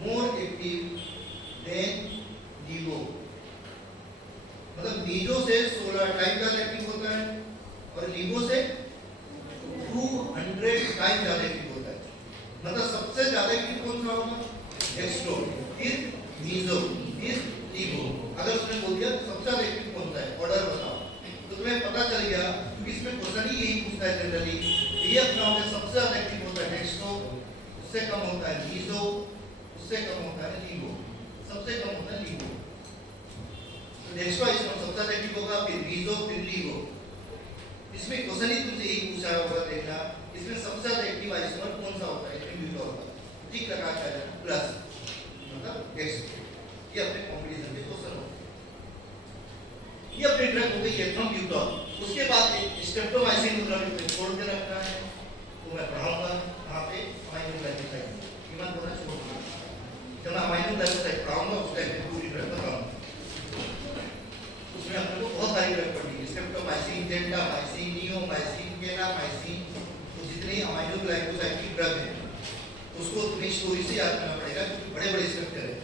more active than levo. मतलब मीजो से 16 टाइम ज्यादा एक्टिव होता है और लीवो से 200 टाइम ज्यादा एक्टिव होता है। मतलब सबसे ज्यादा एक्टिव कौन सा होगा? डेक्स्ट्रो, फिर मीजो, फिर लीवो। अगर उसने बोल दिया सबसे ज्यादा एक्टिव कौन सा है, ऑर्डर बताओ, तो तुम्हें पता चल गया, क्योंकि इसमें क्वेश्चन ही यही पूछता है जनरली। ये अपना हो गया सबसे ज्यादा एक्टिव होता है डेक्स्ट्रो, उससे कम होता है मीजो, उससे कम होता है लीवो, सबसे कम होता है लीवो। तो डेक्स्ट्रो इसमें सबसे ज्यादा एक्टिव होगा, फिर मीजो, फिर लीवो। इसमें क्वेश्चन ही तुमसे यही पूछा होगा, देखना इसमें सबसे ज्यादा एक्टिव आइसोमर कौन सा होता है, इथेनॉल होगा। ठीक लगा क्या है प्लस मतलब डेक्स्ट्रो। ये अपने कॉम्पिटिशन के क्वेश्चन हो। ये अपनी ड्रग हो गई एथम्ब्यूटॉल। उसके बाद एक स्ट्रेप्टोमाइसिन ड्रग छोड़ के रखना है, तो मैं पढ़ाऊंगा वहां पे अमाइनो ग्लाइकोसाइड। ईमान बोलना छोड़ दूंगा, जब मैं अमाइनो ग्लाइकोसाइड पढ़ाऊंगा उस टाइम पे पूरी ड्रग बताऊंगा। उसमें अपने को बहुत सारी ड्रग पढ़नी, स्ट्रेप्टोमाइसिन, जेंटामाइसिन, नियोमाइसिन, केनामाइसिन, तो जितनी अमाइनो ग्लाइकोसाइड की ड्रग है उसको तुम्हें स्टोरी से याद करना पड़ेगा, क्योंकि बड़े बड़े स्ट्रक्चर है।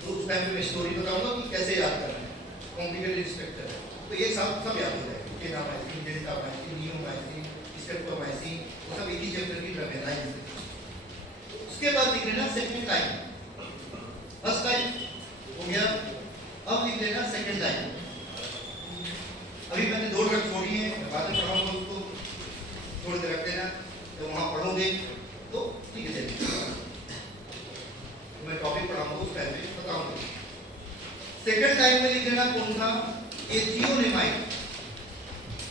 तो उस टाइम पे मैं स्टोरी बताऊंगा कि कैसे याद करना है, कॉम्प्लिकेटेड स्ट्रक्चर है, तो ये सब याद हो जाएगा। केनामाइसिन, जेंटामाइसिन, नियोमाइसिन, स्ट्रेप्टोमाइसिन, वो सब एक ही चैप्टर की ड्रग है लाइन से। उसके बाद लिख लेना सेकंड लाइन। फर्स्ट लाइन हो गया, अब लिख लेना सेकंड लाइन। अभी मैंने दो ड्रग छोड़ी है, बाद में पढ़ाऊंगा उसको, छोड़ के रख देना, तो वहां पढ़ोगे तो ठीक है। तो मैं टॉपिक पढ़ाऊंगा उस टाइम पे बताऊंगा। सेकंड टाइम में लिख लेना कौन सा? एथियोनिमाइड।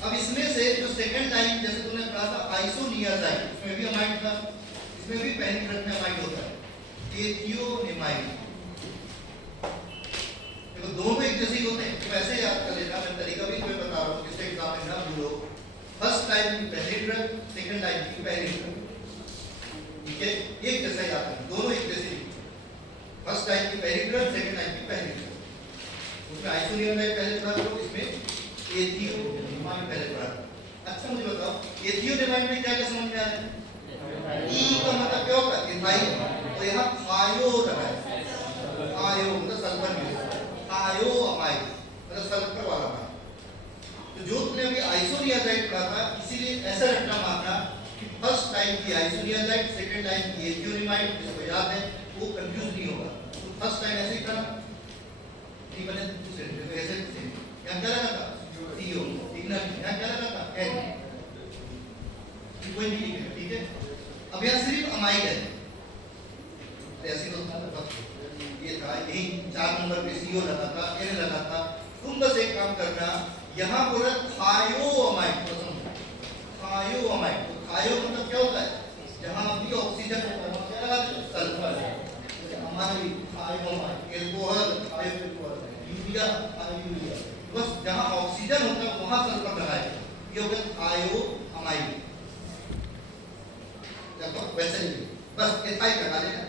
अब इसमें से जो सेकंड टाइम जैसे तुमने पढ़ा था आइसोनियाजाइड, इसमें भी अमाइड था, इसमें भी पहली ड्रग में अमाइड होता है, एथियोनिमाइड। देखो दोनों एक जैसे ही होते हैं, तो ऐसे याद कर लेना, मैं तरीका भी तुम्हें बता रहा हूँ जिससे एग्जाम में ना भूलो। फर्स्ट टाइम की पहली ड्रग, सेकंड टाइम की पहली ड्रग, ठीक है, एक जैसा याद रखना, दोनों एक जैसे। फर्स्ट टाइम की पहली ड्रग, सेकंड टाइम की पहली ड्रग। उसमें आइसोनियाजाइड पहले पढ़ा करो, इसमें एथियोनिमाइड पहले पढ़ा। अच्छा मुझे बताओ एथियोनिमाइड में क्या क्या समझ में आ रहा है? ई का मतलब क्या होता है? इथाइल, और यहाँ थायो लगा है, थायो मतलब सल्फर में, थायोअमाइड मतलब सल्फर वाला अमाइड। तो जो तुमने अभी आइसोनियाजाइड पढ़ा था, इसीलिए ऐसा रटना मारना कि फर्स्ट टाइम की आइसोनियाजाइड, सेकंड टाइम की एथियोनिमाइड, जिसको याद है वो कंफ्यूज नहीं होगा। तो फर्स्ट टाइम ऐसे ही था, ठीक बने दूसरे तो ऐसे यहाँ क्या लगा था? सीओ, ठीक ना? यहाँ क्या लगा था? एन। कोई नहीं लिखेगा, ठीक है। अब यहाँ सिर्फ अमाइड है, ऐसे तो ये था, यही 4 नंबर पे सीओ लगा था, एन लगा था। तुम बस एक काम करना, यहाँ बोला थायोअमाइड, थायोअमाइड। तो थायो मतलब क्या होता है? जहाँ भी ऑक्सीजन होता है वहाँ क्या लगा? Sulphur. Amide, thioamide, alcohol, thioalcohol, urea, thiourea. बस जहाँ ऑक्सीजन होता है वहाँ सल्फर लगाए, ये हो गया थायोअमाइड। देखो वैसे ही बस एथाइल लगा लेना,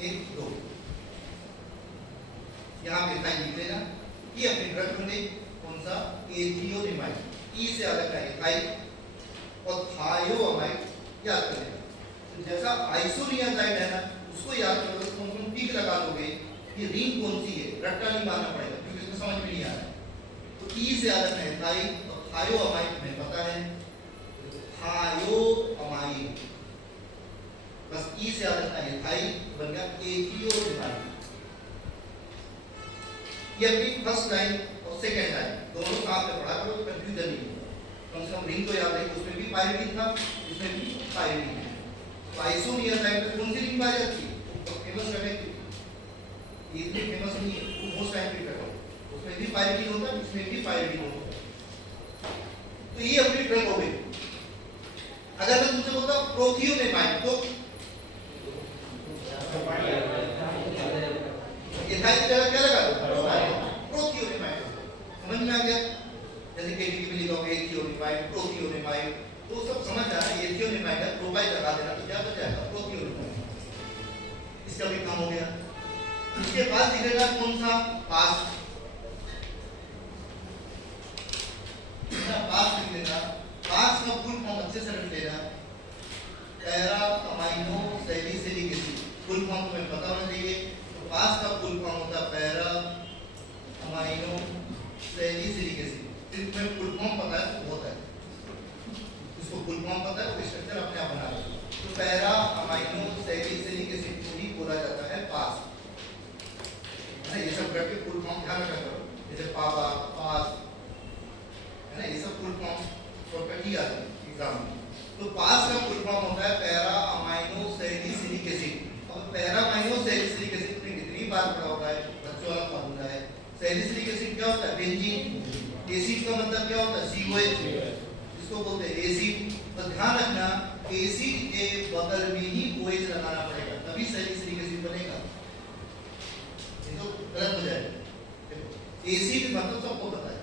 1 2 यहाँ पे एथाइल लिख लेना। ये अपनी ड्रग बन गई, कौन सा? एथियोनिमाइड। ई से अलग है एथाइल, और थायोअमाइड याद कर लेना। तो जैसा आइसोनियाजाइड है ना, उसको याद करो, तो तुम टिक लगा दोगे कि रिंग कौन सी है, रट्टा नहीं मारना पड़ेगा क्योंकि इसमें समझ में नहीं आ रहा है। तो ई से अलग है एथाइल, और थायोअमाइड हमें पता है, थायोअमाइड। बस ई से अलग है एथाइल, बन गया एथियोनिमाइड। ये अपनी फर्स्ट लाइन और सेकंड लाइन दोनों साथ में पढ़ा करो, कंफ्यूजन नहीं होगा। कम से कम रिंग तो याद है, उसमें भी पायरिडीन था, इसमें भी पायरिडीन है। तो आइसोनियाजाइड में कौन सी रिंग पाई जाती है? तो फेमस करने की इतनी फेमस नहीं है, वो मोस्ट टाइम पे उसमें भी पायरिडीन होता है, इसमें भी पायरिडीन होता है। तो ये अपनी ड्रग हो गई। अगर मैं तुमसे बोलता प्रोथियोनिमाइड, तो एथाइल की जगह क्या लगा? प्रोथियोनिमाइड। समझ में आ गया? जैसे केबी में लिखा होगा एथियोनिमाइड, प्रोथियोनिमाइड, तो सब समझ आ रहा है। एथियोनिमाइड का प्रोपाइल लगा देना तो क्या बच जाएगा? प्रोथियोनिमाइड। इसका भी काम हो गया। उसके बाद दिखेगा कौन सा? पास। पास लिख लेना। पास का फुल फॉर्म अच्छे से रख लेना, पैरा अमाइनो पास का फुल फॉर्म होता है पैरा अमाइनो सैलिसिलिक एसिड। इसमें फुल फॉर्म पता है तो बहुत है, इसको फुल फॉर्म पता है तो स्ट्रक्चर अपने आप बना लेगा। तो पैरा अमाइनो सैलिसिलिक एसिड को ही बोला जाता है पास, है ना। ये सब ड्रग के फुल फॉर्म ध्यान रखा करो, जैसे पापा पास, है ना, ये सब फुल फॉर्म शॉर्टकट ही आते हैं एग्जाम में। तो पास का फुल फॉर्म होता है पैरा अमाइनो सैलिसिलिक एसिड। अब पैरा अमाइनो सैलिसिलिक एसिड में कितनी बार पढ़ा होता है, बच्चों वाला फॉर्मूला है। सैलिसिलिक एसिड क्या होता है, बेंजीन। एसिड का मतलब क्या होता है, COH, इसको बोलते हैं एसिड। तो ध्यान रखना एसिड के बगल में ही OH लगाना पड़ेगा, तभी सैलिसिलिक एसिड बनेगा, ये तो गलत हो जाएगा। देखो एसिड मतलब सबको पता है,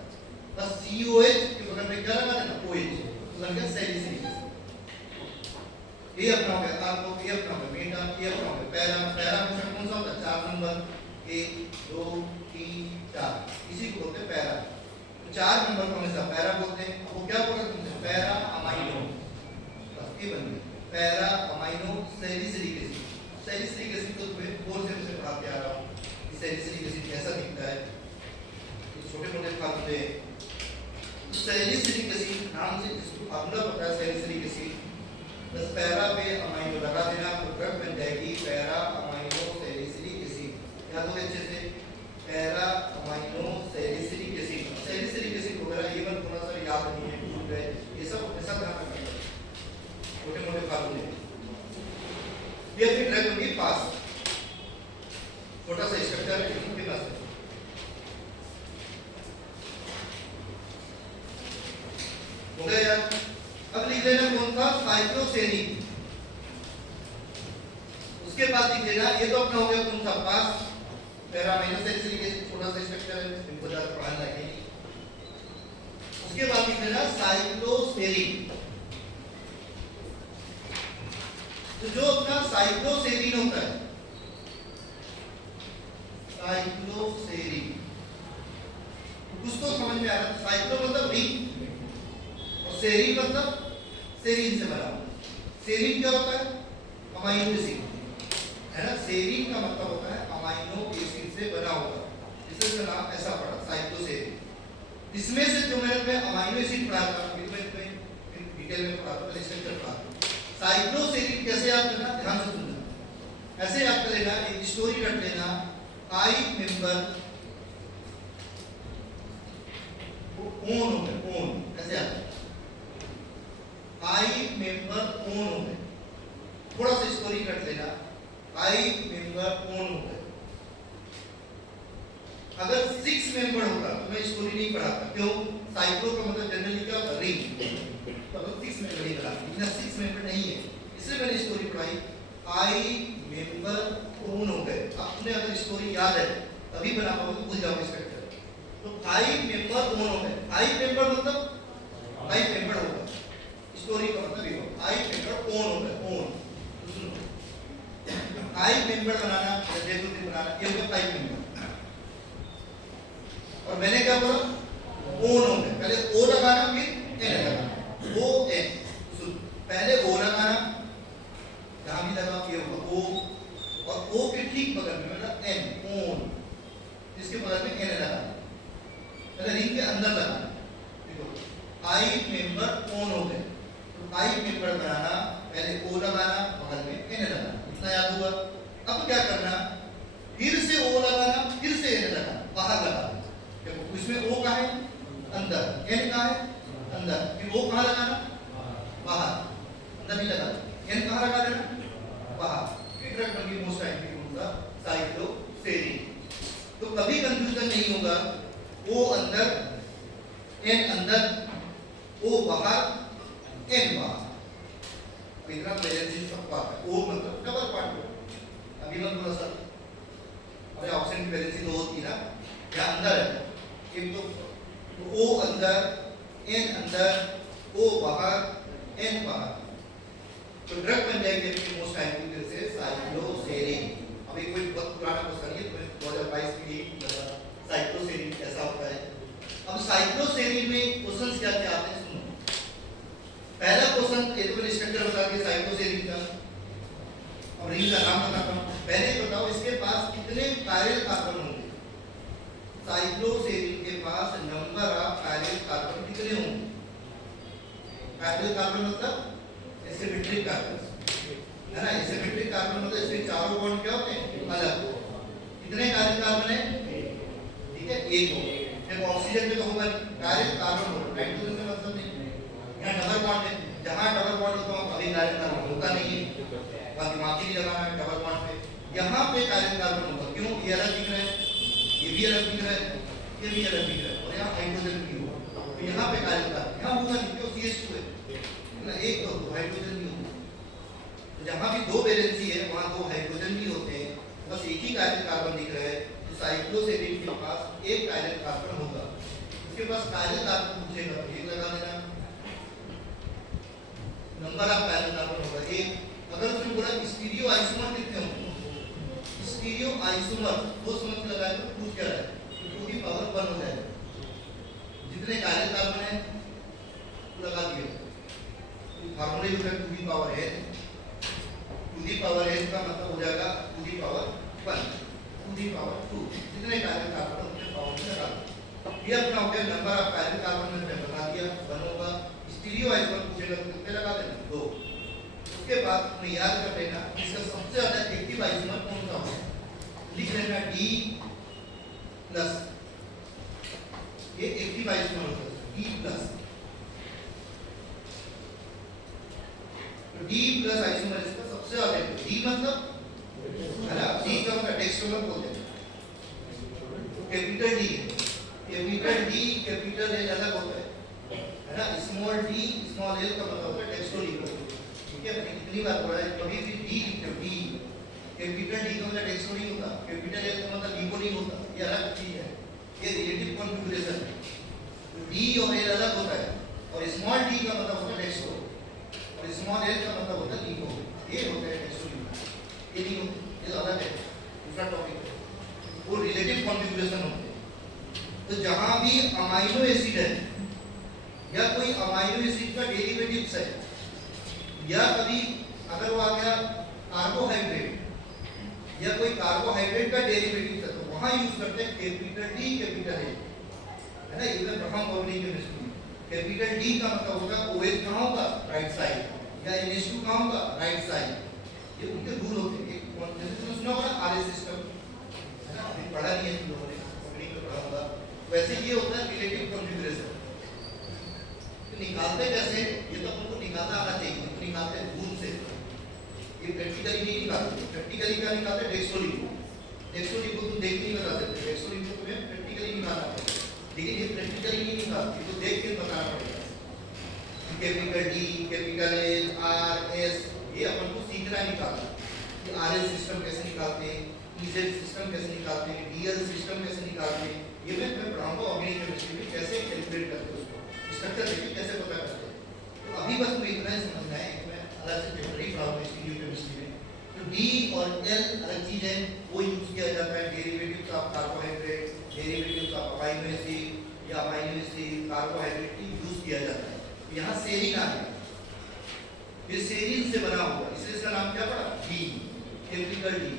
बस COH के बगल में क्या लगा देना, OH, तो लग गया सैलिसिलिक एसिड। ये अपना हो गया आपको, ये अपना हो गया मीटा, ये अपना हो गया पैरा। पैरा क्वेश्चन कौन सा होता है, 4 नंबर, 1 2 3 4, इसी को बोलते हैं पैरा। तो 4 नंबर को हमेशा पैरा बोलते हैं। वो क्या बोल रहे थे, पैरा अमाइनो, बस ये बन गया para amino salicylic acid. Salicylic acid तो तुम्हें 4 से पढ़ाते आ रहा हूँ, सैलिसिलिक एसिड कैसा दिखता है, तो छोटे मोटे फार्मूले। सैलिसिलिक एसिड नाम से इसको फार्मूला पता है, सैलिसिलिक एसिड बस पैरा पे अमाइनो लगा देना तो ड्रग बन जाएगी पैरा अमाइनो सैलिसिलिक एसिड। याद हो अच्छे से, para amino salicylic acid. Salicylic acid वगैरह ये मत थोड़ा सा याद नहीं है, भूल गए, ये सब हमेशा ध्यान रखना, छोटे मोटे फार्मूले। ये अपनी ड्रग होगी पास, छोटा सा स्ट्रक्चर है इनके पास है। हो गया यार। अब लिख लेना कौन सा, साइक्लोसेरिन। उसके बाद लिख लेना, ये तो अपना हो गया कौन सा, पास, पैरा अमाइनो सैलिसिलिक एसिड, छोटा सा स्ट्रक्चर है, इनको ज्यादा पढ़ाना है। उसके बाद लिख लेना साइक्लोसेरिन। तो जो अपना साइक्लोसेरिन होता है, साइक्लोसेरिन कुछ तो समझ में आ रहा है। साइक्लो मतलब रिंग और सेरिन मतलब सेरिन से बना। सेरिन क्या होता है, अमाइनो एसिड, है ना। सेरिन का मतलब होता है अमाइनो एसिड से बना होगा, इसका नाम ऐसा पड़ा साइक्लोसेरिन। इसमें से जो मैंने अमाइनो एसिड पढ़ा था, डिटेल में पढ़ा था, पहले स्ट्रक्चर पढ़ा था। साइक्लोसेरिन कैसे याद करना, ध्यान से सुनना, ऐसे याद कर लेना, एक स्टोरी रख लेना। आई मेंबर ओन हो गए, ओन कैसे याद, आई मेंबर ओन हो गए। थोड़ा सा स्टोरी रख लेना, आई मेंबर ओन हो गए। अगर 6 मेंबर होता तो मैं स्टोरी नहीं पढ़ाता, क्यों, साइक्लो का मतलब जनरली क्या होता है, रिंग, तो अगर 6 मेंबर ही पढ़ाता, लेकिन 6 मेंबर नहीं है, इसलिए मैंने स्टोरी पढ़ाई, आई मेंबर ओन हो गए। अब तुम्हें अगर स्टोरी याद है तभी बना पाओगे, तो भूल जाओगे स्ट्रक्चर। तो 5 मेंबर ओन हो गए, 5 मेंबर मतलब 5 मेंबर होगा, स्टोरी का मतलब ये हो, 5 मेंबर ओन हो गए, ओन। तो सुनो, 5 मेंबर बनाना या डेकोरेटिव बनाना, ये हो गया 5 मेंबर। और मैंने क्या बोला, ओन हो गए, पहले ओ लगाना फिर एन लगाना, ओ एन। पहले ओ लगाना, जहां भी लगा ये होगा ओ, और ओ के ठीक बगल में मतलब एन, ओन, इसके बगल में एन लगाना, पहले रिंग के अंदर लगाना। देखो आई मेंबर ओन हो गए, तो आई मेंबर बनाना, पहले ओ लगाना, बगल में एन लगाना, इतना याद हुआ। अब क्या करना, फिर से ओ लगाना, फिर से एन लगाना, बाहर लगाना। देखो इसमें ओ कहाँ है, अंदर, एन कहाँ है, अंदर, फिर ओ कहाँ लगाना, बाहर, अंदर नहीं लगा, एन कहाँ लगा देना, बाहर। फिर ड्रग बन गई मोस्ट टाइम होगा साइक्लोसेरिन। तो कभी कंफ्यूजन नहीं होगा, ओ अंदर, एन अंदर, ओ बाहर, एन बाहर। इतना बैलेंसिंग सबको आता है। ओ मतलब डबल पार्ट, अभी मैं बोला सर, अरे ऑप्शन की बैलेंसिंग तो होती है ना, या अंदर है, एक तो ओ अंदर, एन अंदर, ओ बाहर, एन बाहर। तो ड्रग बन जाएगी अपनी मोस्ट टाइम से साइक्लोसेरिन। अभी कोई बहुत पुराना क्वेश्चन है, तो 2022 में ही साइक्लोसेरिन कैसा होता है। अब साइक्लोसेरिन में क्वेश्चंस क्या क्या आते हैं, सुनो। पहला क्वेश्चन, ये तो मैंने स्ट्रक्चर बता दिया साइक्लोसेरिन का, अब रिंग का नाम बताता हूं। पहले बताओ इसके पास कितने साइक्लोसेरिन के पास नंबर ऑफ पैरेलल कार्बन कितने होंगे? पैरेलल कार्बन मतलब एसिमेट्रिक कार्बन है ना। एसिमेट्रिक कार्बन मतलब इसके चारों बॉन्ड क्या होते हैं? अलग। कितने पैरेलल कार्बन है? ठीक है, एक हो। जब ऑक्सीजन में तो होगा पैरेलल कार्बन होगा, नाइट्रोजन में मतलब नहीं। यहाँ डबल बॉन्ड है, जहाँ डबल बॉन्ड होता है अभी पैरेलल कार्बन होता नहीं है, बाकी मार्किंग नहीं लगाना है डबल बॉन्ड पे। यहाँ पे पैरेलल कार्बन होगा, क्यों? ये अलग दिख रहा है, ये भी अलग दिख रहा है, ये भी अलग दिख रहा है, और यहाँ हाइड्रोजन भी होगा, तो यहाँ पे पैरेलल कार्बन यहाँ होगा नहीं, क्यों? CH2 है ना, एक तो हाइड्रोजन भी होगा। तो जहाँ भी दो वैलेंसी है वहाँ दो हाइड्रोजन भी होते हैं, बस एक ही पैरेलल कार्बन दिख रहा है। तो साइक्लोसेरिन के पास एक पैरेलल कार्बन होगा, उसके पास पैरेलल कार्बन पूछेगा तो एक लगा देना, नंबर ऑफ पैरेलल कार्बन होगा एक। अगर उसने बोला स्टीरियो आइसोमर कितने होंगे, स्टीरियो आइसोमर दो समझ लगाए तो पूछ क्या रहा है, टू दी पावर 1 हो जाएगा। जितने पैरेलल कार्बन है लगा दिए, फार्मूला यूज है टू दी पावर है, टू दी पावर है का मतलब हो जाएगा to the power 1, to the power 2, जितने पैरेलल कार्बन उतने पावर में लगा दो। ये अपना हो गया नंबर ऑफ पैरेलल कार्बन में बता दिया 1 होगा। स्टीरियो आइसोमर पूछेगा तो कितने लगा देना, 2। उसके बाद तुम्हें याद कर लेना इसका सबसे ज्यादा एक्टिव आइसोमर कौन सा होगा, लिख लेना D प्लस, ये एक्टिव आइसोमर होता है D plus. D plus isomer इसका सबसे ज्यादा एक्टिव, D मतलब है ना, D का मतलब डेक्सोमर बोलते हैं, capital D, capital D capital L अलग होता है ना, स्मॉल d स्मॉल l का मतलब होता है डेक्सट्रोलिको। ठीक है, मैंने कितनी बार बोला है, कभी भी d लिखते हो, d कैपिटल D का मतलब डेक्सट्रो नहीं होता, कैपिटल L का मतलब लिको नहीं होता, ये अलग चीज है, ये रिलेटिव कॉन्फ़िगरेशन है। तो d और l अलग होता है, और स्मॉल d का मतलब होता है डेक्सट्रो और स्मॉल l का मतलब होता है लिको, ये होता है डेक्सट्रोलिको, ये नहीं होता, ये अलग है, दूसरा टॉपिक है, वो रिलेटिव कॉन्फ़िगरेशन होते हैं। तो जहां भी अमाइनो एसिड है या कोई अमाइनो एसिड का डेरिवेटिव्स है, या कभी अगर वो आ गया कार्बोहाइड्रेट या कोई कार्बोहाइड्रेट का डेरिवेटिव है, तो वहां यूज करते हैं कैपिटल D कैपिटल A, है ना। इधर प्रथम ऑर्गेनिक केमिस्ट्री में कैपिटल D का मतलब होगा OH कहां होगा, राइट साइड, या NH2 कहां होगा, राइट साइड। ये उनके रूल होते हैं, जैसे तुमने सुना होगा RS सिस्टम, है ना, अभी पढ़ा नहीं है तुम लोगों ने, ऑर्गेनिक में पढ़ा होगा। वैसे ये होता है रिलेटिव कॉन्फ़िगरेशन। निकालते कैसे, ये तो हमको निकालना आना चाहिए, तो निकालते हैं रूल से, ये प्रैक्टिकली नहीं निकालते। प्रैक्टिकली क्या निकालते हैं, डेक्सट्रोलिको। डेक्सट्रोलिको तुम देख नहीं बता सकते, डेक्सट्रोलिको तुम्हें प्रैक्टिकली निकालना पड़ेगा, लेकिन ये प्रैक्टिकली नहीं निकालते, तो देख के बताना पड़ेगा। Capital D capital L R S ये अपन को सीखना निकालना, कि RS सिस्टम कैसे निकालते हैं, EZ सिस्टम कैसे निकालते हैं, DL सिस्टम कैसे निकालते हैं, ये मैं पढ़ाऊंगा ऑर्गेनिक केमिस्ट्री में कैसे कैलकुलेट करते हैं उसको, स्ट्रक्चर देखिए कैसे पता करते हैं। तो अभी बस तुम्हें इतना ही समझना है कि मैं अलग से चैप्टर ही पढ़ाऊंगा स्टीरियो केमिस्ट्री में। तो D और L अलग चीज है, वो यूज किया जाता है derivatives of carbohydrate, derivatives of amino acid या अमाइनो एसिड कार्बोहाइड्रेट की यूज किया जाता है। तो यहाँ सेरीन आ गया, ये सेरीन से बना हुआ, इसलिए इसका नाम क्या पड़ा, D कैपिटल D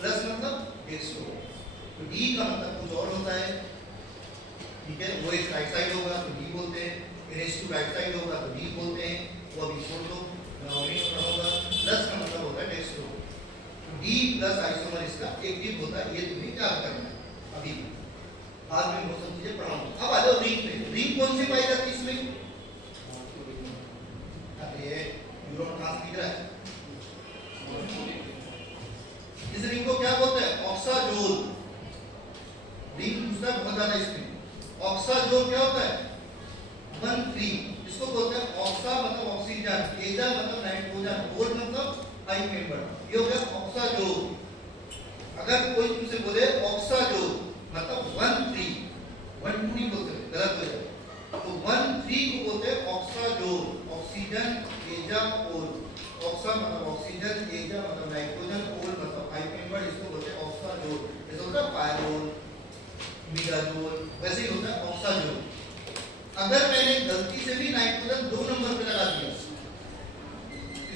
प्लस मतलब डेक्सट्रो। तो D का मतलब कुछ और होता है, ठीक है, वो एक राइट साइड होगा तो D बोलते हैं, NH2 राइट साइड होगा तो D बोलते हैं, वो अभी छोड़ दो, नॉमिनल पढ़ाऊंगा। प्लस का मतलब होता है डेक्सट्रो, D प्लस आइसोमर इसका एक्टिव होता है, ये तुम्हें याद करना है, अभी बाद में वो सब चीजें पढ़ाऊंगा। अब आ जाओ रिंग पे, रिंग कौन सी पाई जाती है इसमें, ये न्यूरॉन ट्रांसमीटर है, इस रिंग को क्या बोलते हैं, ऑक्साजोल। रिंग दूसरा बहुत ज्यादा इसमें, ऑक्साजोल क्या होता है, 1,3, इसको बोलते हैं ऑक्सा मतलब ऑक्सीजन, एजा मतलब नाइट्रोजन, ओल मतलब हाई मेंबर, ये हो गया ऑक्साजोल। अगर कोई तुमसे बोले ऑक्साजोल मतलब 1,3, 1,2 नहीं बोलते, गलत हो जाएगा, तो 1,3 को बोलते हैं ऑक्साजोल, ऑक्सीजन एजा ओल, ऑक्सा मतलब ऑक्सीजन, एजा मतलब नाइट्रोजन, ओल मतलब हाई मेंबर, इसको बोलते हैं ऑक्साजोल। जैसे होता है पायरोल, मिडाजोल, वैसे ही होता है ऑक्साजोल। अगर मैंने गलती से भी नाइट्रोजन 2 नंबर पे लगा दिया,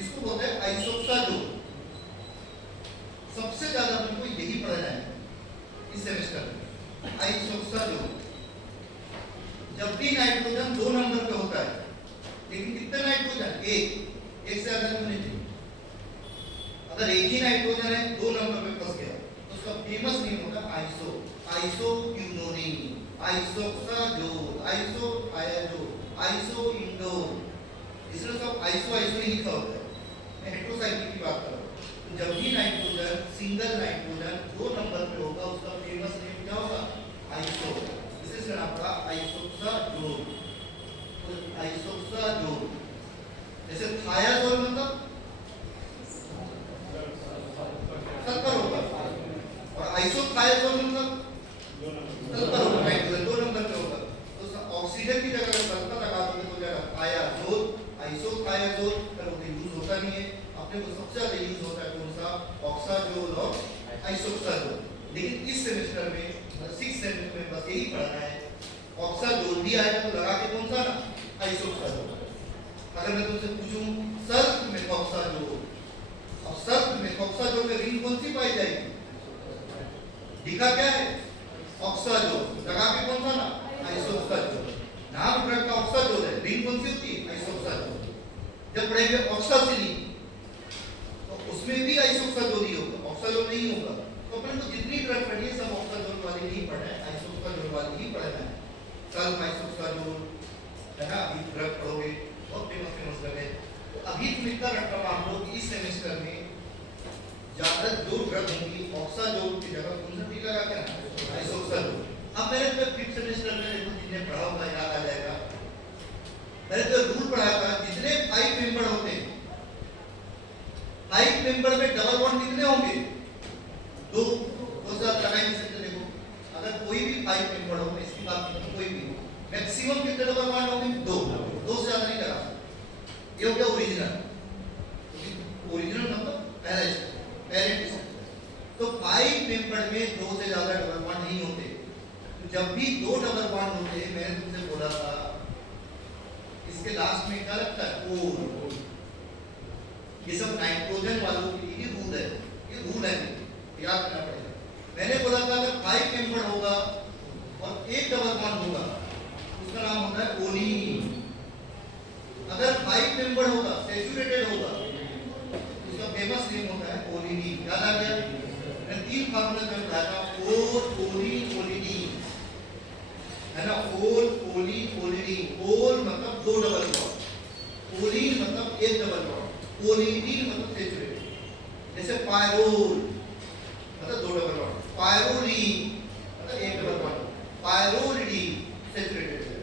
इसको बोलते हैं आइसोक्साजोल। सबसे ज्यादा तुमको यही पढ़ना है इस सेमेस्टर में, आइसोक्साजोल। जब भी नाइट्रोजन 2 नंबर पे होता है, लेकिन कितने नाइट्रोजन? एक से ज्यादा नहीं चाहिए। अगर एक ही नाइट्रोजन है 2 नंबर पे फंस गया तो उसका फेमस नेम होगा आइसोक्यूनोनिन, आइसोक्साजोल, आइसोथायाजोल, आइसोइंडोल। इसमें सब आइसो ही लिखा होता है। मैं हेटेरोसाइक्लिक की बात कर रहा हूँ। तो जब भी नाइट्रोजन सिंगल नाइट्रोजन 2 नंबर पे होगा उसका फेमस नेम क्या होगा? आइसो। इसे नाम पड़ा आइसोक्साजोल। तो आइसोक्साजोल। जैसे थायाजोल मतलब सल्फर होगा, और आइसोथायाजोल मतलब सल्फर होगा, नाइट्रोजन 2 नंबर पे होगा। तो ऑक्सीजन की जगह सल्फर लगा दोगे तो क्या थायाजोल, आइसोथायाजोल। पर वो यूज होता नहीं है। अपने को सबसे ज्यादा यूज होता है कौन सा? ऑक्साजोल और आइसोक्साजोल। लेकिन इस सेमेस्टर में 6 सेमेस्टर में बस यही पढ़ना है। ऑक्साजोल भी आएगा तो लगा के कौन सा ना? आइसोक्साजोल। अगर मैं तुमसे पूछूं सल्फ मेथॉक्साजोल, अब सल्फ मेथॉक्साजोल में रिंग कौन सी पाई जाएगी? दिखा क्या है? ऑक्साजोल। लगा के कौन सा ना? आइसोक्साजोल। नाम ड्रग का ऑक्साजोल है, रिंग कौन सी होती है? आइसोक्साजोल। जब पढ़ेंगे ऑक्सासिलिन तो उसमें भी आइसोक्साजोल ही होगा, ऑक्साजोल नहीं होगा। तो अपन को जितनी ड्रग पढ़ी है सब ऑक्साजोल वाली नहीं पढ़ना है, आइसोक्साजोल वाली ही पढ़ना है। सल्फ आइसोक्साजोल है ना, अभी ड्रग पढ़ोगे, बहुत फेमस ड्रग है। तो अभी तुम इतना रट रहा हम लोग इस सेमेस्टर में ज्यादा जो ड्रग होंगी ऑक्साजोल की जगह कौन सा टीका लगा क्या? आइसोक्साजोल। अब मैंने तो 5th सेमेस्टर में देखो जिन्हें पढ़ा होगा याद आ जाएगा। मैंने तो रूल पढ़ाया था जितने 5 मेंबर होते हैं, 5 मेंबर में डबल बॉन्ड कितने होंगे? 2। तो ज्यादा लगा नहीं सकते। देखो अगर कोई भी 5 मेंबर हो, इसकी बात नहीं, कोई भी मैक्सिमम कितने डबल बॉन्ड होंगे? 2 से ज्यादा नहीं लगा सकते। ये हो गया ओरिजिनल। ओरिजिनल मतलब पहला पेरेंट। तो 5 मेंबर में 2 से ज्यादा डबल बॉन्ड नहीं होते। तो जब भी 2 डबल बॉन्ड होते हैं, मैंने तुमसे बोला था इसके लास्ट में क्या लगता है? ओ। ये सब नाइट्रोजन वालों के लिए रूल है, ये रूल है, याद रखना पड़ेगा। मैंने बोला था अगर 5 मेंबर होगा और 1 डबल बॉन्ड होगा उसका नाम होता है ओलीन। अगर 5 मेंबर होगा, सैचुरेटेड होगा, उसका फेमस नेम होता है ओलिनीन। याद आ गया? मैंने 3 फार्मूला जो बताया था, ओल, ओलिन, ओलिनीन, है ना? ओल, ओलिन, ओलिनीन। ओल मतलब 2 डबल बॉन्ड, ओलिन मतलब 1 डबल बॉन्ड, ओलिनीन मतलब सैचुरेटेड। जैसे पायरोल मतलब 2 डबल बॉन्ड, पायरोलीन मतलब 1 डबल बॉन्ड, पायरोलिडीन सैचुरेटेड है।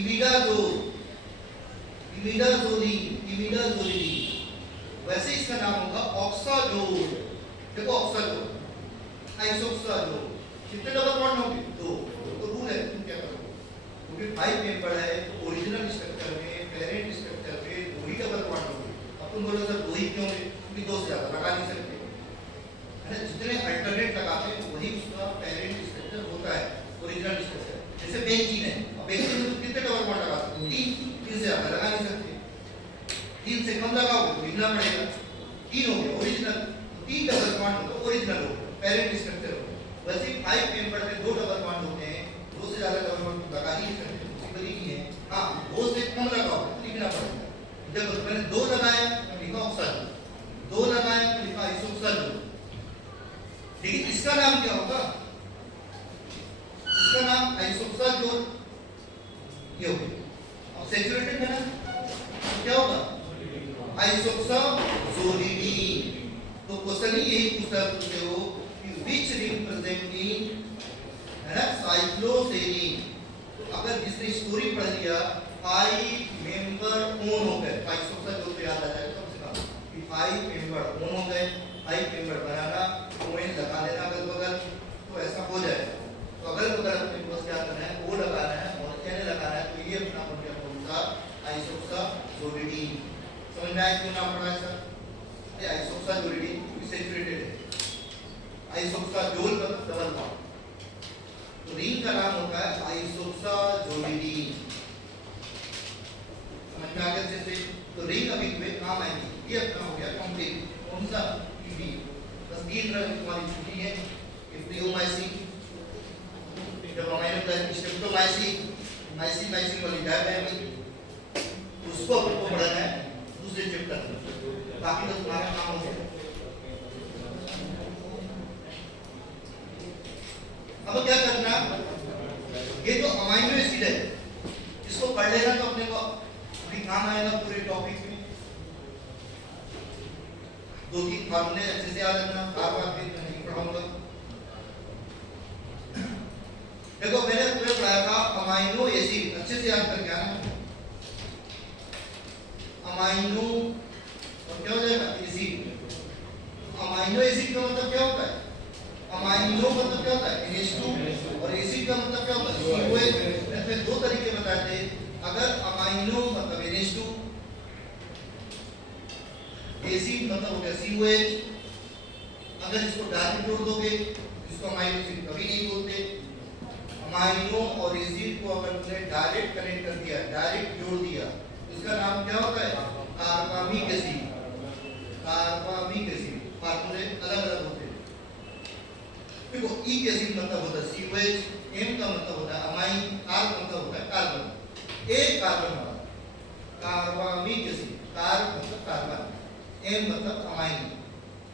इमिडाजोल, इमिडाजोलिन, इमिडाजोलिडीन। वैसे इसका नाम होगा ऑक्साजोल। देखो ऑक्साजोल, आइसोक्साजोल, कितने डबल बॉन्ड होंगे? 2। तो रूल है, तुम क्या करोगे? क्योंकि 5 मेंबर है तो ओरिजिनल स्ट्रक्चर में, पेरेंट स्ट्रक्चर में 2 ही डबल बॉन्ड होंगे। अब तुम बोलोगे सर 2 ही क्यों है? क्योंकि 2 से ज्यादा लगा नहीं सकते, है ना? जितने अल्टरनेट लगाते हैं वही उसका पेरेंट स्ट्रक्चर होता है, ओरिजिनल स्ट्रक्चर। जैसे बेंजीन है, अब बेंजीन में कितने डबल बॉन्ड लगा सकते हो? 3 से ज्यादा लगा नहीं सकते। 3 से कम लगाओगे तो लिखना पड़ेगा। 3 हो गया ओरिजिनल, 3 डबल बॉन्ड हो तो ओरिजिनल हो, पेरेंट स्ट्रक्चर हो। वैसे 5 मेंबर में 2 डबल बॉन्ड होते हैं, 2 से ज्यादा डबल बॉन्ड लगा ही नहीं सकते, पॉसिबल ही नहीं है। हाँ, 2 से कम लगाओ तो लिखना पड़ेगा। जब मैंने 2 लगाया तो लिखा ऑक्साजोल, 2 लगाया तो लिखा आइसोक्साजोल। लेकिन इसका नाम क्या होगा? इसका नाम आइसोक्साजोल ये हो गया। अब सैचुरेटेड है ना, तो क्या होगा? आइसोक्साजोलिडीन। तो क्वेश्चन ही यही पूछते हो कि विच रिंग प्रेजेंट इन, है ना, साइक्लोसेरीन। तो अगर जिसने स्टोरी पढ़ लिया 5 मेंबर ओन हो गए, आइसोक्साजोल तो याद आ जाएगा कम से कम कि 5 मेंबर ओन हो गए, 5 मेंबर बनाना, ओएन लगा लेना अगल बगल, तो ऐसा हो जाएगा। तो अगल बगल अपने पास क्या करना है? ओ लगाना है और एन लगाना है। तो ये अपना बन गया कौन सा? आइसोक्साजोलिडीन। समझ में आया क्यों नाम पड़ा है सर? ये आइसोक्साजोलिडीन सैचुरेटेड है। आइसोक्साजोल मतलब डबल बॉन्ड, तो रिंग का नाम होता है आइसोक्साजोलिडीन। समझ में आ गया जैसे? तो रिंग अभी में काम आएगी। ये अपना हो गया कंप्लीट। कौन सा? पीडी। बस 3 ड्रग तुम्हारी छुट्टी है, इप्रियोमाइसिन, स्ट्रेप्टोमाइसिन वाली टैब है अभी, उसको आपको पढ़ना है दूसरे चैप्टर में, बाकी तो तुम्हारा काम हो गया। अब क्या करना, ये जो अमाइनो एसिड है इसको पढ़ लेना तो अपने को अभी काम आएगा पूरे टॉपिक में। 2-3 फार्मूले अच्छे से याद रखना, बार-बार भी नहीं पढ़ाऊंगा। देखो मैंने तुम्हें पढ़ाया था अमाइनो एसिड, अच्छे से याद करके आना। अमाइनो और क्या हो जाएगा एसिड। अमाइनो एसिड का मतलब क्या होता है, अमाइनो मतलब क्या होता है NH2 और एसिड का मतलब क्या होता है COH। मैंने दो तरीके बताए थे, अगर अमाइनो मतलब NH2, एसिड मतलब हो गया COH। अगर इसको डायरेक्ट जोड़ दोगे इसको अमाइनो एसिड कभी नहीं बोलते। अमाइनो और एसिड को अगर तुमने डायरेक्ट कनेक्ट कर दिया, डायरेक्ट जोड़ दिया, इसका नाम क्या होता है कार्बामिक एसिड। कार्बामिक एसिड फार्मूले अलग-अलग होते हैं। देखो ई एसिड मतलब होता है COH, M का मतलब होता है अमाइन, R का मतलब होता है कार्बन, एक कार्बन वाला कार्बामिक एसिड। कार्ब मतलब कार्बन, M मतलब अमाइन,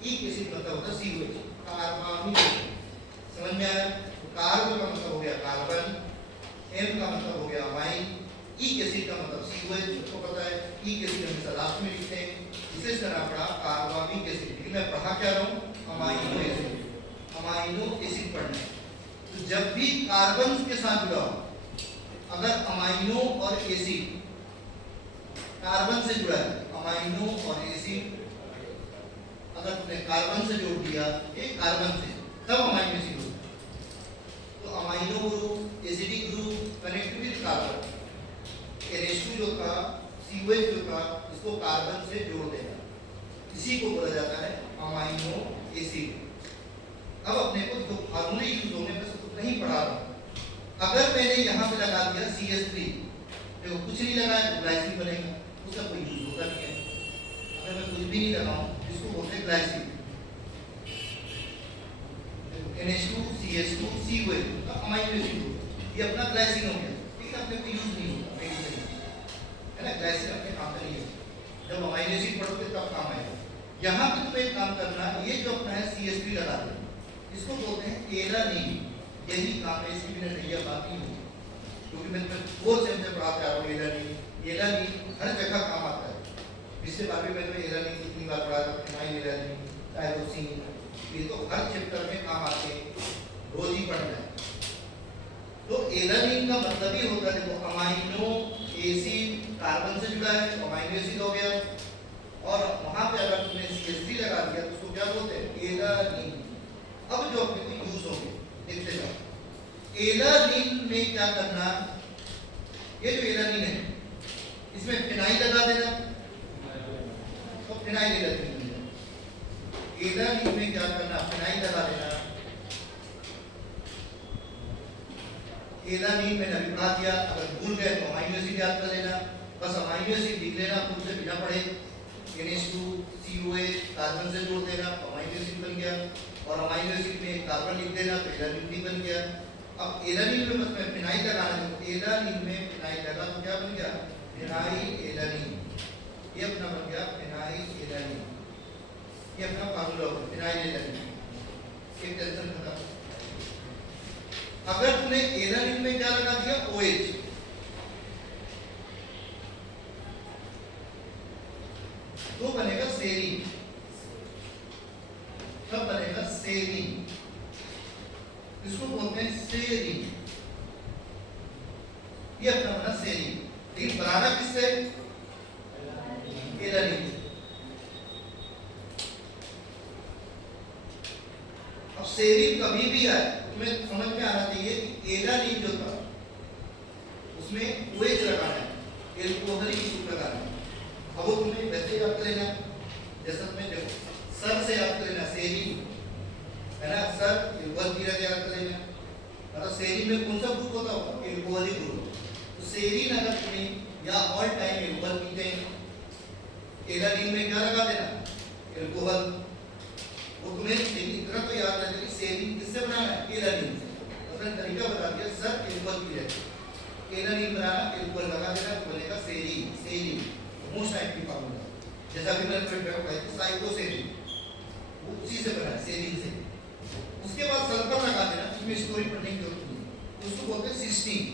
ई एसिड मतलब होता है COH, कार्बामिक एसिड। समझ में आया? कार्ब का मतलब हो गया कार्बन, M का मतलब हो गया अमाइन, ई एसिड का मतलब COH। सबको पता है ई एसिड हमेशा लास्ट में लिखते हैं, इसे इसका नाम पड़ा कार्बामिक एसिड। लेकिन मैं पढ़ा क्या रहा हूँ अमाइनो एसिड। अमाइनो एसिड पढ़ना है तो जब भी कार्बन के साथ जुड़ा हो, अगर अमाइनो और एसिड कार्बन से जुड़ा है, अमाइनो और एसिड अगर तुमने कार्बन से जोड़ दिया एक कार्बन से, तब अमाइनो एसिड होगा। तो amino group, acidic group connect with carbon, NH2 जो था, COH जो था, इसको कार्बन से जोड़ देना, इसी को बोला जाता है अमाइनो एसिड। अब अपने को जो फार्मूले यूज होंगे मैं सबको नहीं पढ़ा रहा हूँ। अगर मैंने यहाँ पे लगा दिया CH3, देखो कुछ नहीं लगाया तो ग्लाइसिन बनेगा, उसका कोई यूज होता नहीं है। अगर मैं कुछ भी नहीं लगाऊं इसको बोलते हैं ग्लाइसिन। NH2 CH2 COH का अमाइनो एसिड, ये अपना ग्लाइसिन हो गया, लेकिन अपने को यूज नहीं होता मेडिसिन है ना। ग्लाइसिन अपने काम का नहीं है, जब अमाइनो एसिड पढ़ोगे तब काम आएगा। यहाँ पे तुम्हें काम करना, ये जो अपना है CH3 लगा देना, इसको बोलते हैं एलानीन। यही काम है, इसकी बिना नैया बात नहीं होगी, क्योंकि मैं तुम्हें 4 सेम से पढ़ाते आ रहा हूँ। एलानीन एलानीन हर जगह काम आता है। पिछले बार भी मैं तुम्हें एलानीन कितनी बार पढ़ा था, फिनाइल एलानीन, टायरोसिन, ये तो हर चैप्टर में काम आते हैं, रोज ही पढ़ना है। तो एलानीन का मतलब ही होता है, देखो अमाइनो एसिड कार्बन से जुड़ा है, अमाइनो एसिड हो गया, और वहां पे अगर तुमने CH3 लगा दिया तो उसको क्या बोलते हैं एलानीन। अब जो अपने को यूज होंगे देखते जाओ। एलानीन में क्या करना, ये जो एलानीन है इसमें फिनाइल लगा देना, तो फिनाइल एलानीन। एलानीन में क्या करना, फिनाइल लगा देना। एलानीन मैंने अभी पढ़ा दिया, अगर भूल गए तो अमाइनो एसिड याद कर लेना, बस अमाइनो एसिड लिख लेना खुद से बिना पढ़े। NH2 COH कार्बन से जोड़ देना तो अमाइनो एसिड बन गया, और अमाइनो एसिड में कार्बन लिख देना तो एलानीन भी बन गया। अब एलानीन में बस मैं फिनाइल लगाना है, तो एलानीन में फिनाइल लगा तो क्या बन गया फिनाइल एलानीन। ये अपना बन गया फिनाइल एलानीन, ये अपना फार्मूला होगा फिनाइल एलानीन। एक टेंशन खत्म। अगर तूने एलानीन में क्या लगा दिया OH, तो बनेगा सेरीन, तब बनेगा सेरीन, इसको बोलते हैं सेरीन। ये अपना बना सेरीन, लेकिन बनाना किससे एलानीन। अब सेरीन कभी भी आए तुम्हें समझ में आना चाहिए कि एलानीन जो था उसमें OH लगाना है, एल्कोहलिक ग्रुप लगाना है। अब वो तुम्हें वैसे याद कर लेना, जैसा तुम्हें देखो सर से याद कर लेना सेरीन है ना, सर एल्कोहल की याद कर लेना। मतलब सेरीन में कौन सा ग्रुप होता होगा एल्कोहलिक ग्रुप। तो सेरीन अगर तुम्हें या ऑल टाइम एल्कोहल पीते हैं, एलानीन में क्या लगा देना एल्कोहल। वो तुम्हें इतना तो याद रखना कि सेरीन किससे बनाना है एलानीन से। अपना तरीका बता दिया, सर एल्कोहल एलन इन बनाना, एल को लगा देना तो बनेगा serine, serine most active formula. जैसा कि मैंने पहले बताया था साइक्लोसेरीन, वो उसी से बना है, सेरीन से। उसके बाद सल्फर लगा देना, इसमें स्टोरी पढ़ने की जरूरत नहीं, उसको बोलते हैं सिस्टीन।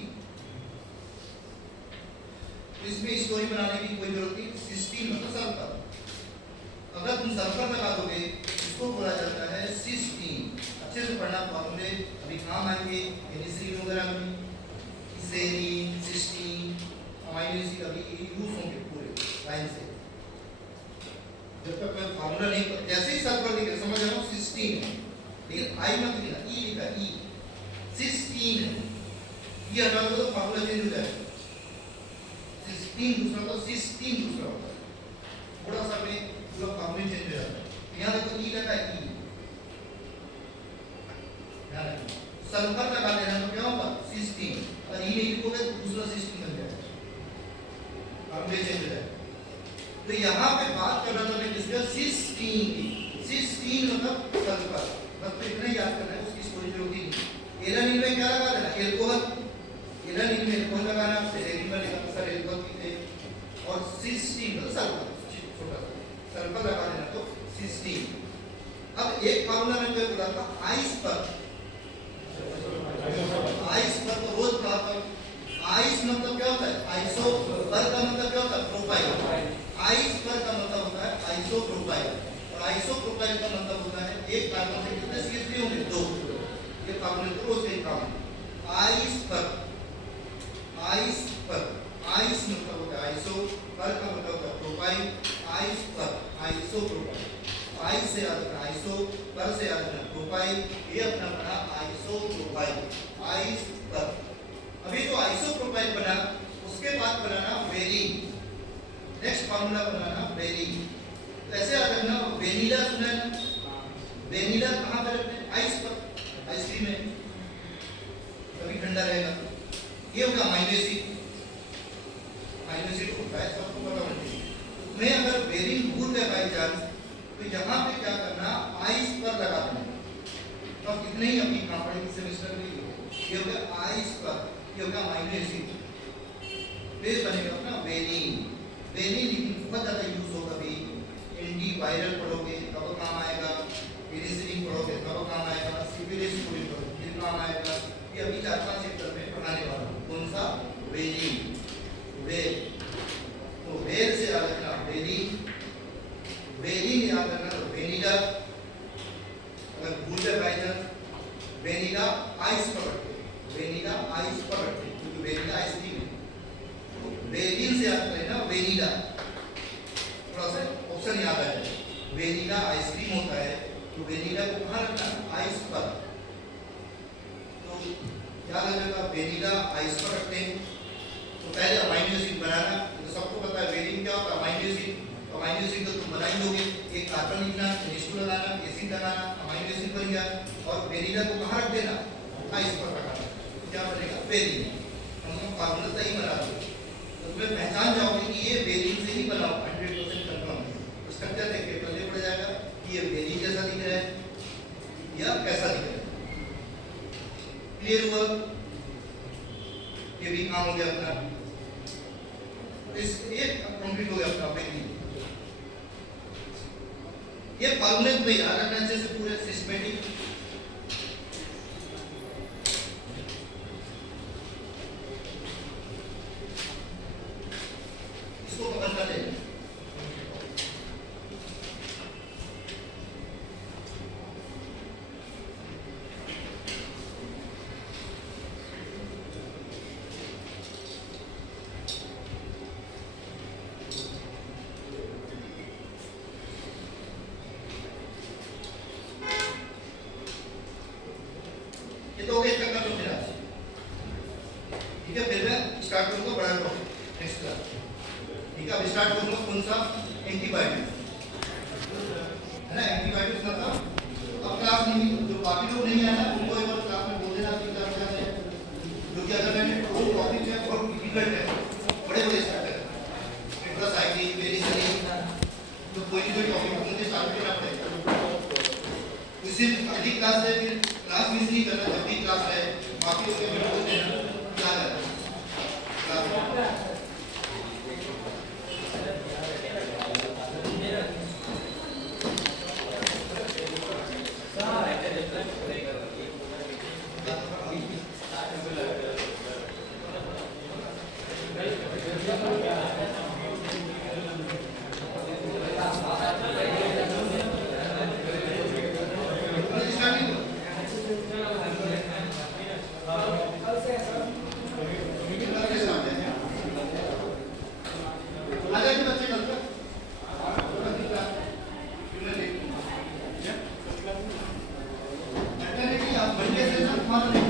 तो इसमें स्टोरी बनाने की कोई जरूरत नहीं, सिस्टीन मतलब सल्फर। अगर तुम सल्फर लगा दोगे इसको बोला जाता है सिस्टीन। अच्छे से पढ़ना, फॉर्मूले अभी काम आएंगे एनिसिन वगैरह में, सेरीन, सिस्टीन, अमाइनो एसिड अभी यूज होंगे पूरे लाइन से। जब तक मैं फॉर्मूला नहीं, जैसे ही सल्फर दिखे समझ रहा हूँ सिस्टीन, लेकिन आई मत लिखना, ई लिखा, ई सिस्टीन। ये हटा दो तो फॉर्मूला चेंज हो जाएगा। सिस्टीन दूसरा होता है, सिस्टीन दूसरा होता है, थोड़ा सा में पूरा फॉर्मूला चेंज हो जाता है। यहाँ देखो ई लगा, ई सल्फर लगा देना तो क्या होगा सिस्टीन, और ई नहीं लिखोगे तो दूसरा सिस्टीन बन जाएगा, फॉर्मूला चेंज हो जाएगा। तो यहाँ पे बात कर रहा था मैं किसका, सिस्टीन की। सिस्टीन मतलब सल्फर, बस तो इतना याद करना है, उसकी स्टोरी जरूरत नहीं। एलानिन में क्या लगा देना, एल्कोहल, एलानिन में एल्कोहल लगाना, सेरीन में लिखा सर एल्कोहल की, और सिस्टीन मतलब सल्फर, छोटा सा सल्फर लगा देना तो सिस्टीन। अब एक फार्मूला में क्या बोला था, आइस पर, आइस पर तो रोज पढ़ा था। आइस मतलब क्या होता है, आइसो पर का मतलब क्या होता है, प्रोपाइल। आइस पर का मतलब होता है आइसोप्रोपाइल, और आइसोप्रोपाइल का मतलब होता है एक कार्बन से कितने CH3 होंगे, 2। ये फार्मूले तो रोज एक काम है। आइस पर, आइस पर, आइस मतलब होता है आइसो, पर का मतलब होता है प्रोपाइल, आइस पर आइसोप्रोपाइल। आइस से याद रखना आइसो, पर से याद रखना प्रोपाइल, ये अपना बना आइसोप्रोपाइल, आइस पर। अभी जो आइसोप्रोपाइल बना उसके बाद बनाना वेलिन, नेक्स्ट फार्मूला बनाना वेलिन। तो ऐसे याद रखना, वेनिला सुना है ना, वेनिला कहाँ पर रखते हैं, आइस पर, आइसक्रीम में कभी ठंडा रहेगा। ये होगा अमाइनो एसिड, अमाइनो एसिड होता है सबको पता होना चाहिए। मैं अगर वेलिन भूल गए बाई चांस तो यहाँ पे क्या करना, आइस पर लगा देना। तो कितने ही अपनी कहाँ पढ़ेंगे सेमेस्टर में, ये हो गया आइस पर, ये हो गया अमाइनो एसिड, फिर बनेगा अपना वेलिन। वेलिन लेकिन बहुत ज़्यादा यूज होगा, अभी एंटीवायरल पढ़ोगे तब काम आएगा, पेनिसिलिन पढ़ोगे तब काम आएगा, सिफिलिस पढ़ोगे फिर काम आएगा। ये अभी 4-5 चैप्टर में पढ़ाने वाला हूँ। कौन सा, वेलिन, वेल, तो वेल से याद रखना वेलिन, वेलिन याद रखना तो वेनिला। अगर भूल जाए बाई चांस, वेनिला आइस पर रखते, वेनिला आइस पर रखते क्योंकि वेनिला आइसक्रीम है। तो वेलिन से याद करें ना वेनिला, थोड़ा सा ऑप्शन याद आ जाए। वेनिला आइसक्रीम होता है तो वेनिला को कहाँ रखना, आइस पर। तो याद रखना वेनिला आइस पर रखते हैं। तो पहले अमाइनो एसिड बनाना, तो सबको पता है वेलिन क्या होता है, अमाइनो एसिड। अमाइनो एसिड तो तुम बना ही लोगे, एक कार्बन लिखना, एसिड लगाना, एसिड लगाना, अमाइनो एसिड बन गया। और वेनिला को कहाँ रख देना, आइस पर रखना, क्या बनेगा वेलिन। हम फार्मूला सही बना दो तो तुम्हें पहचान जाओगे कि ये वेलिन से ही बना हुआ 100% कंफर्म है। स्ट्रक्चर देख के पता पड़ जाएगा कि ये वेलिन जैसा दिख रहा है या कैसा दिख रहा है। क्लियर हुआ, ये भी काम हो गया अपना। इस ये कंप्लीट हो गया अपना वेलिन। ये फार्मूले में याद रखना अच्छे से, पूरे सिस्टमेटिक। इसको पकड़ना ले, ये तो हो गया इसका कर लो फिर आज। ठीक है, फिर मैं स्टार्ट करूंगा बड़ा टॉपिक नेक्स्ट क्लास। ठीक है, अब स्टार्ट करूंगा कौन सा, एंटीबायोटिक्स है ना। एंटीबायोटिक्स मतलब अब क्लास नहीं, जो बाकी लोग नहीं आना उनको एक बार क्लास में बोल देना कि क्लास क्या है, क्योंकि अगर मैंने वो टॉपिक है बहुत डिफिकल्ट है, बड़े स्टार्ट है, पेट्रासाइक्लिन, पेनिसिलिन, तो कोई भी टॉपिक मुझे स्टार्ट करना पड़ेगा। इसी अगली क्लास है, फिर क्लास मिस नहीं करना, जब भी क्लास है बाकी लोग बोल देना क्या करना। आप बन कैसे ना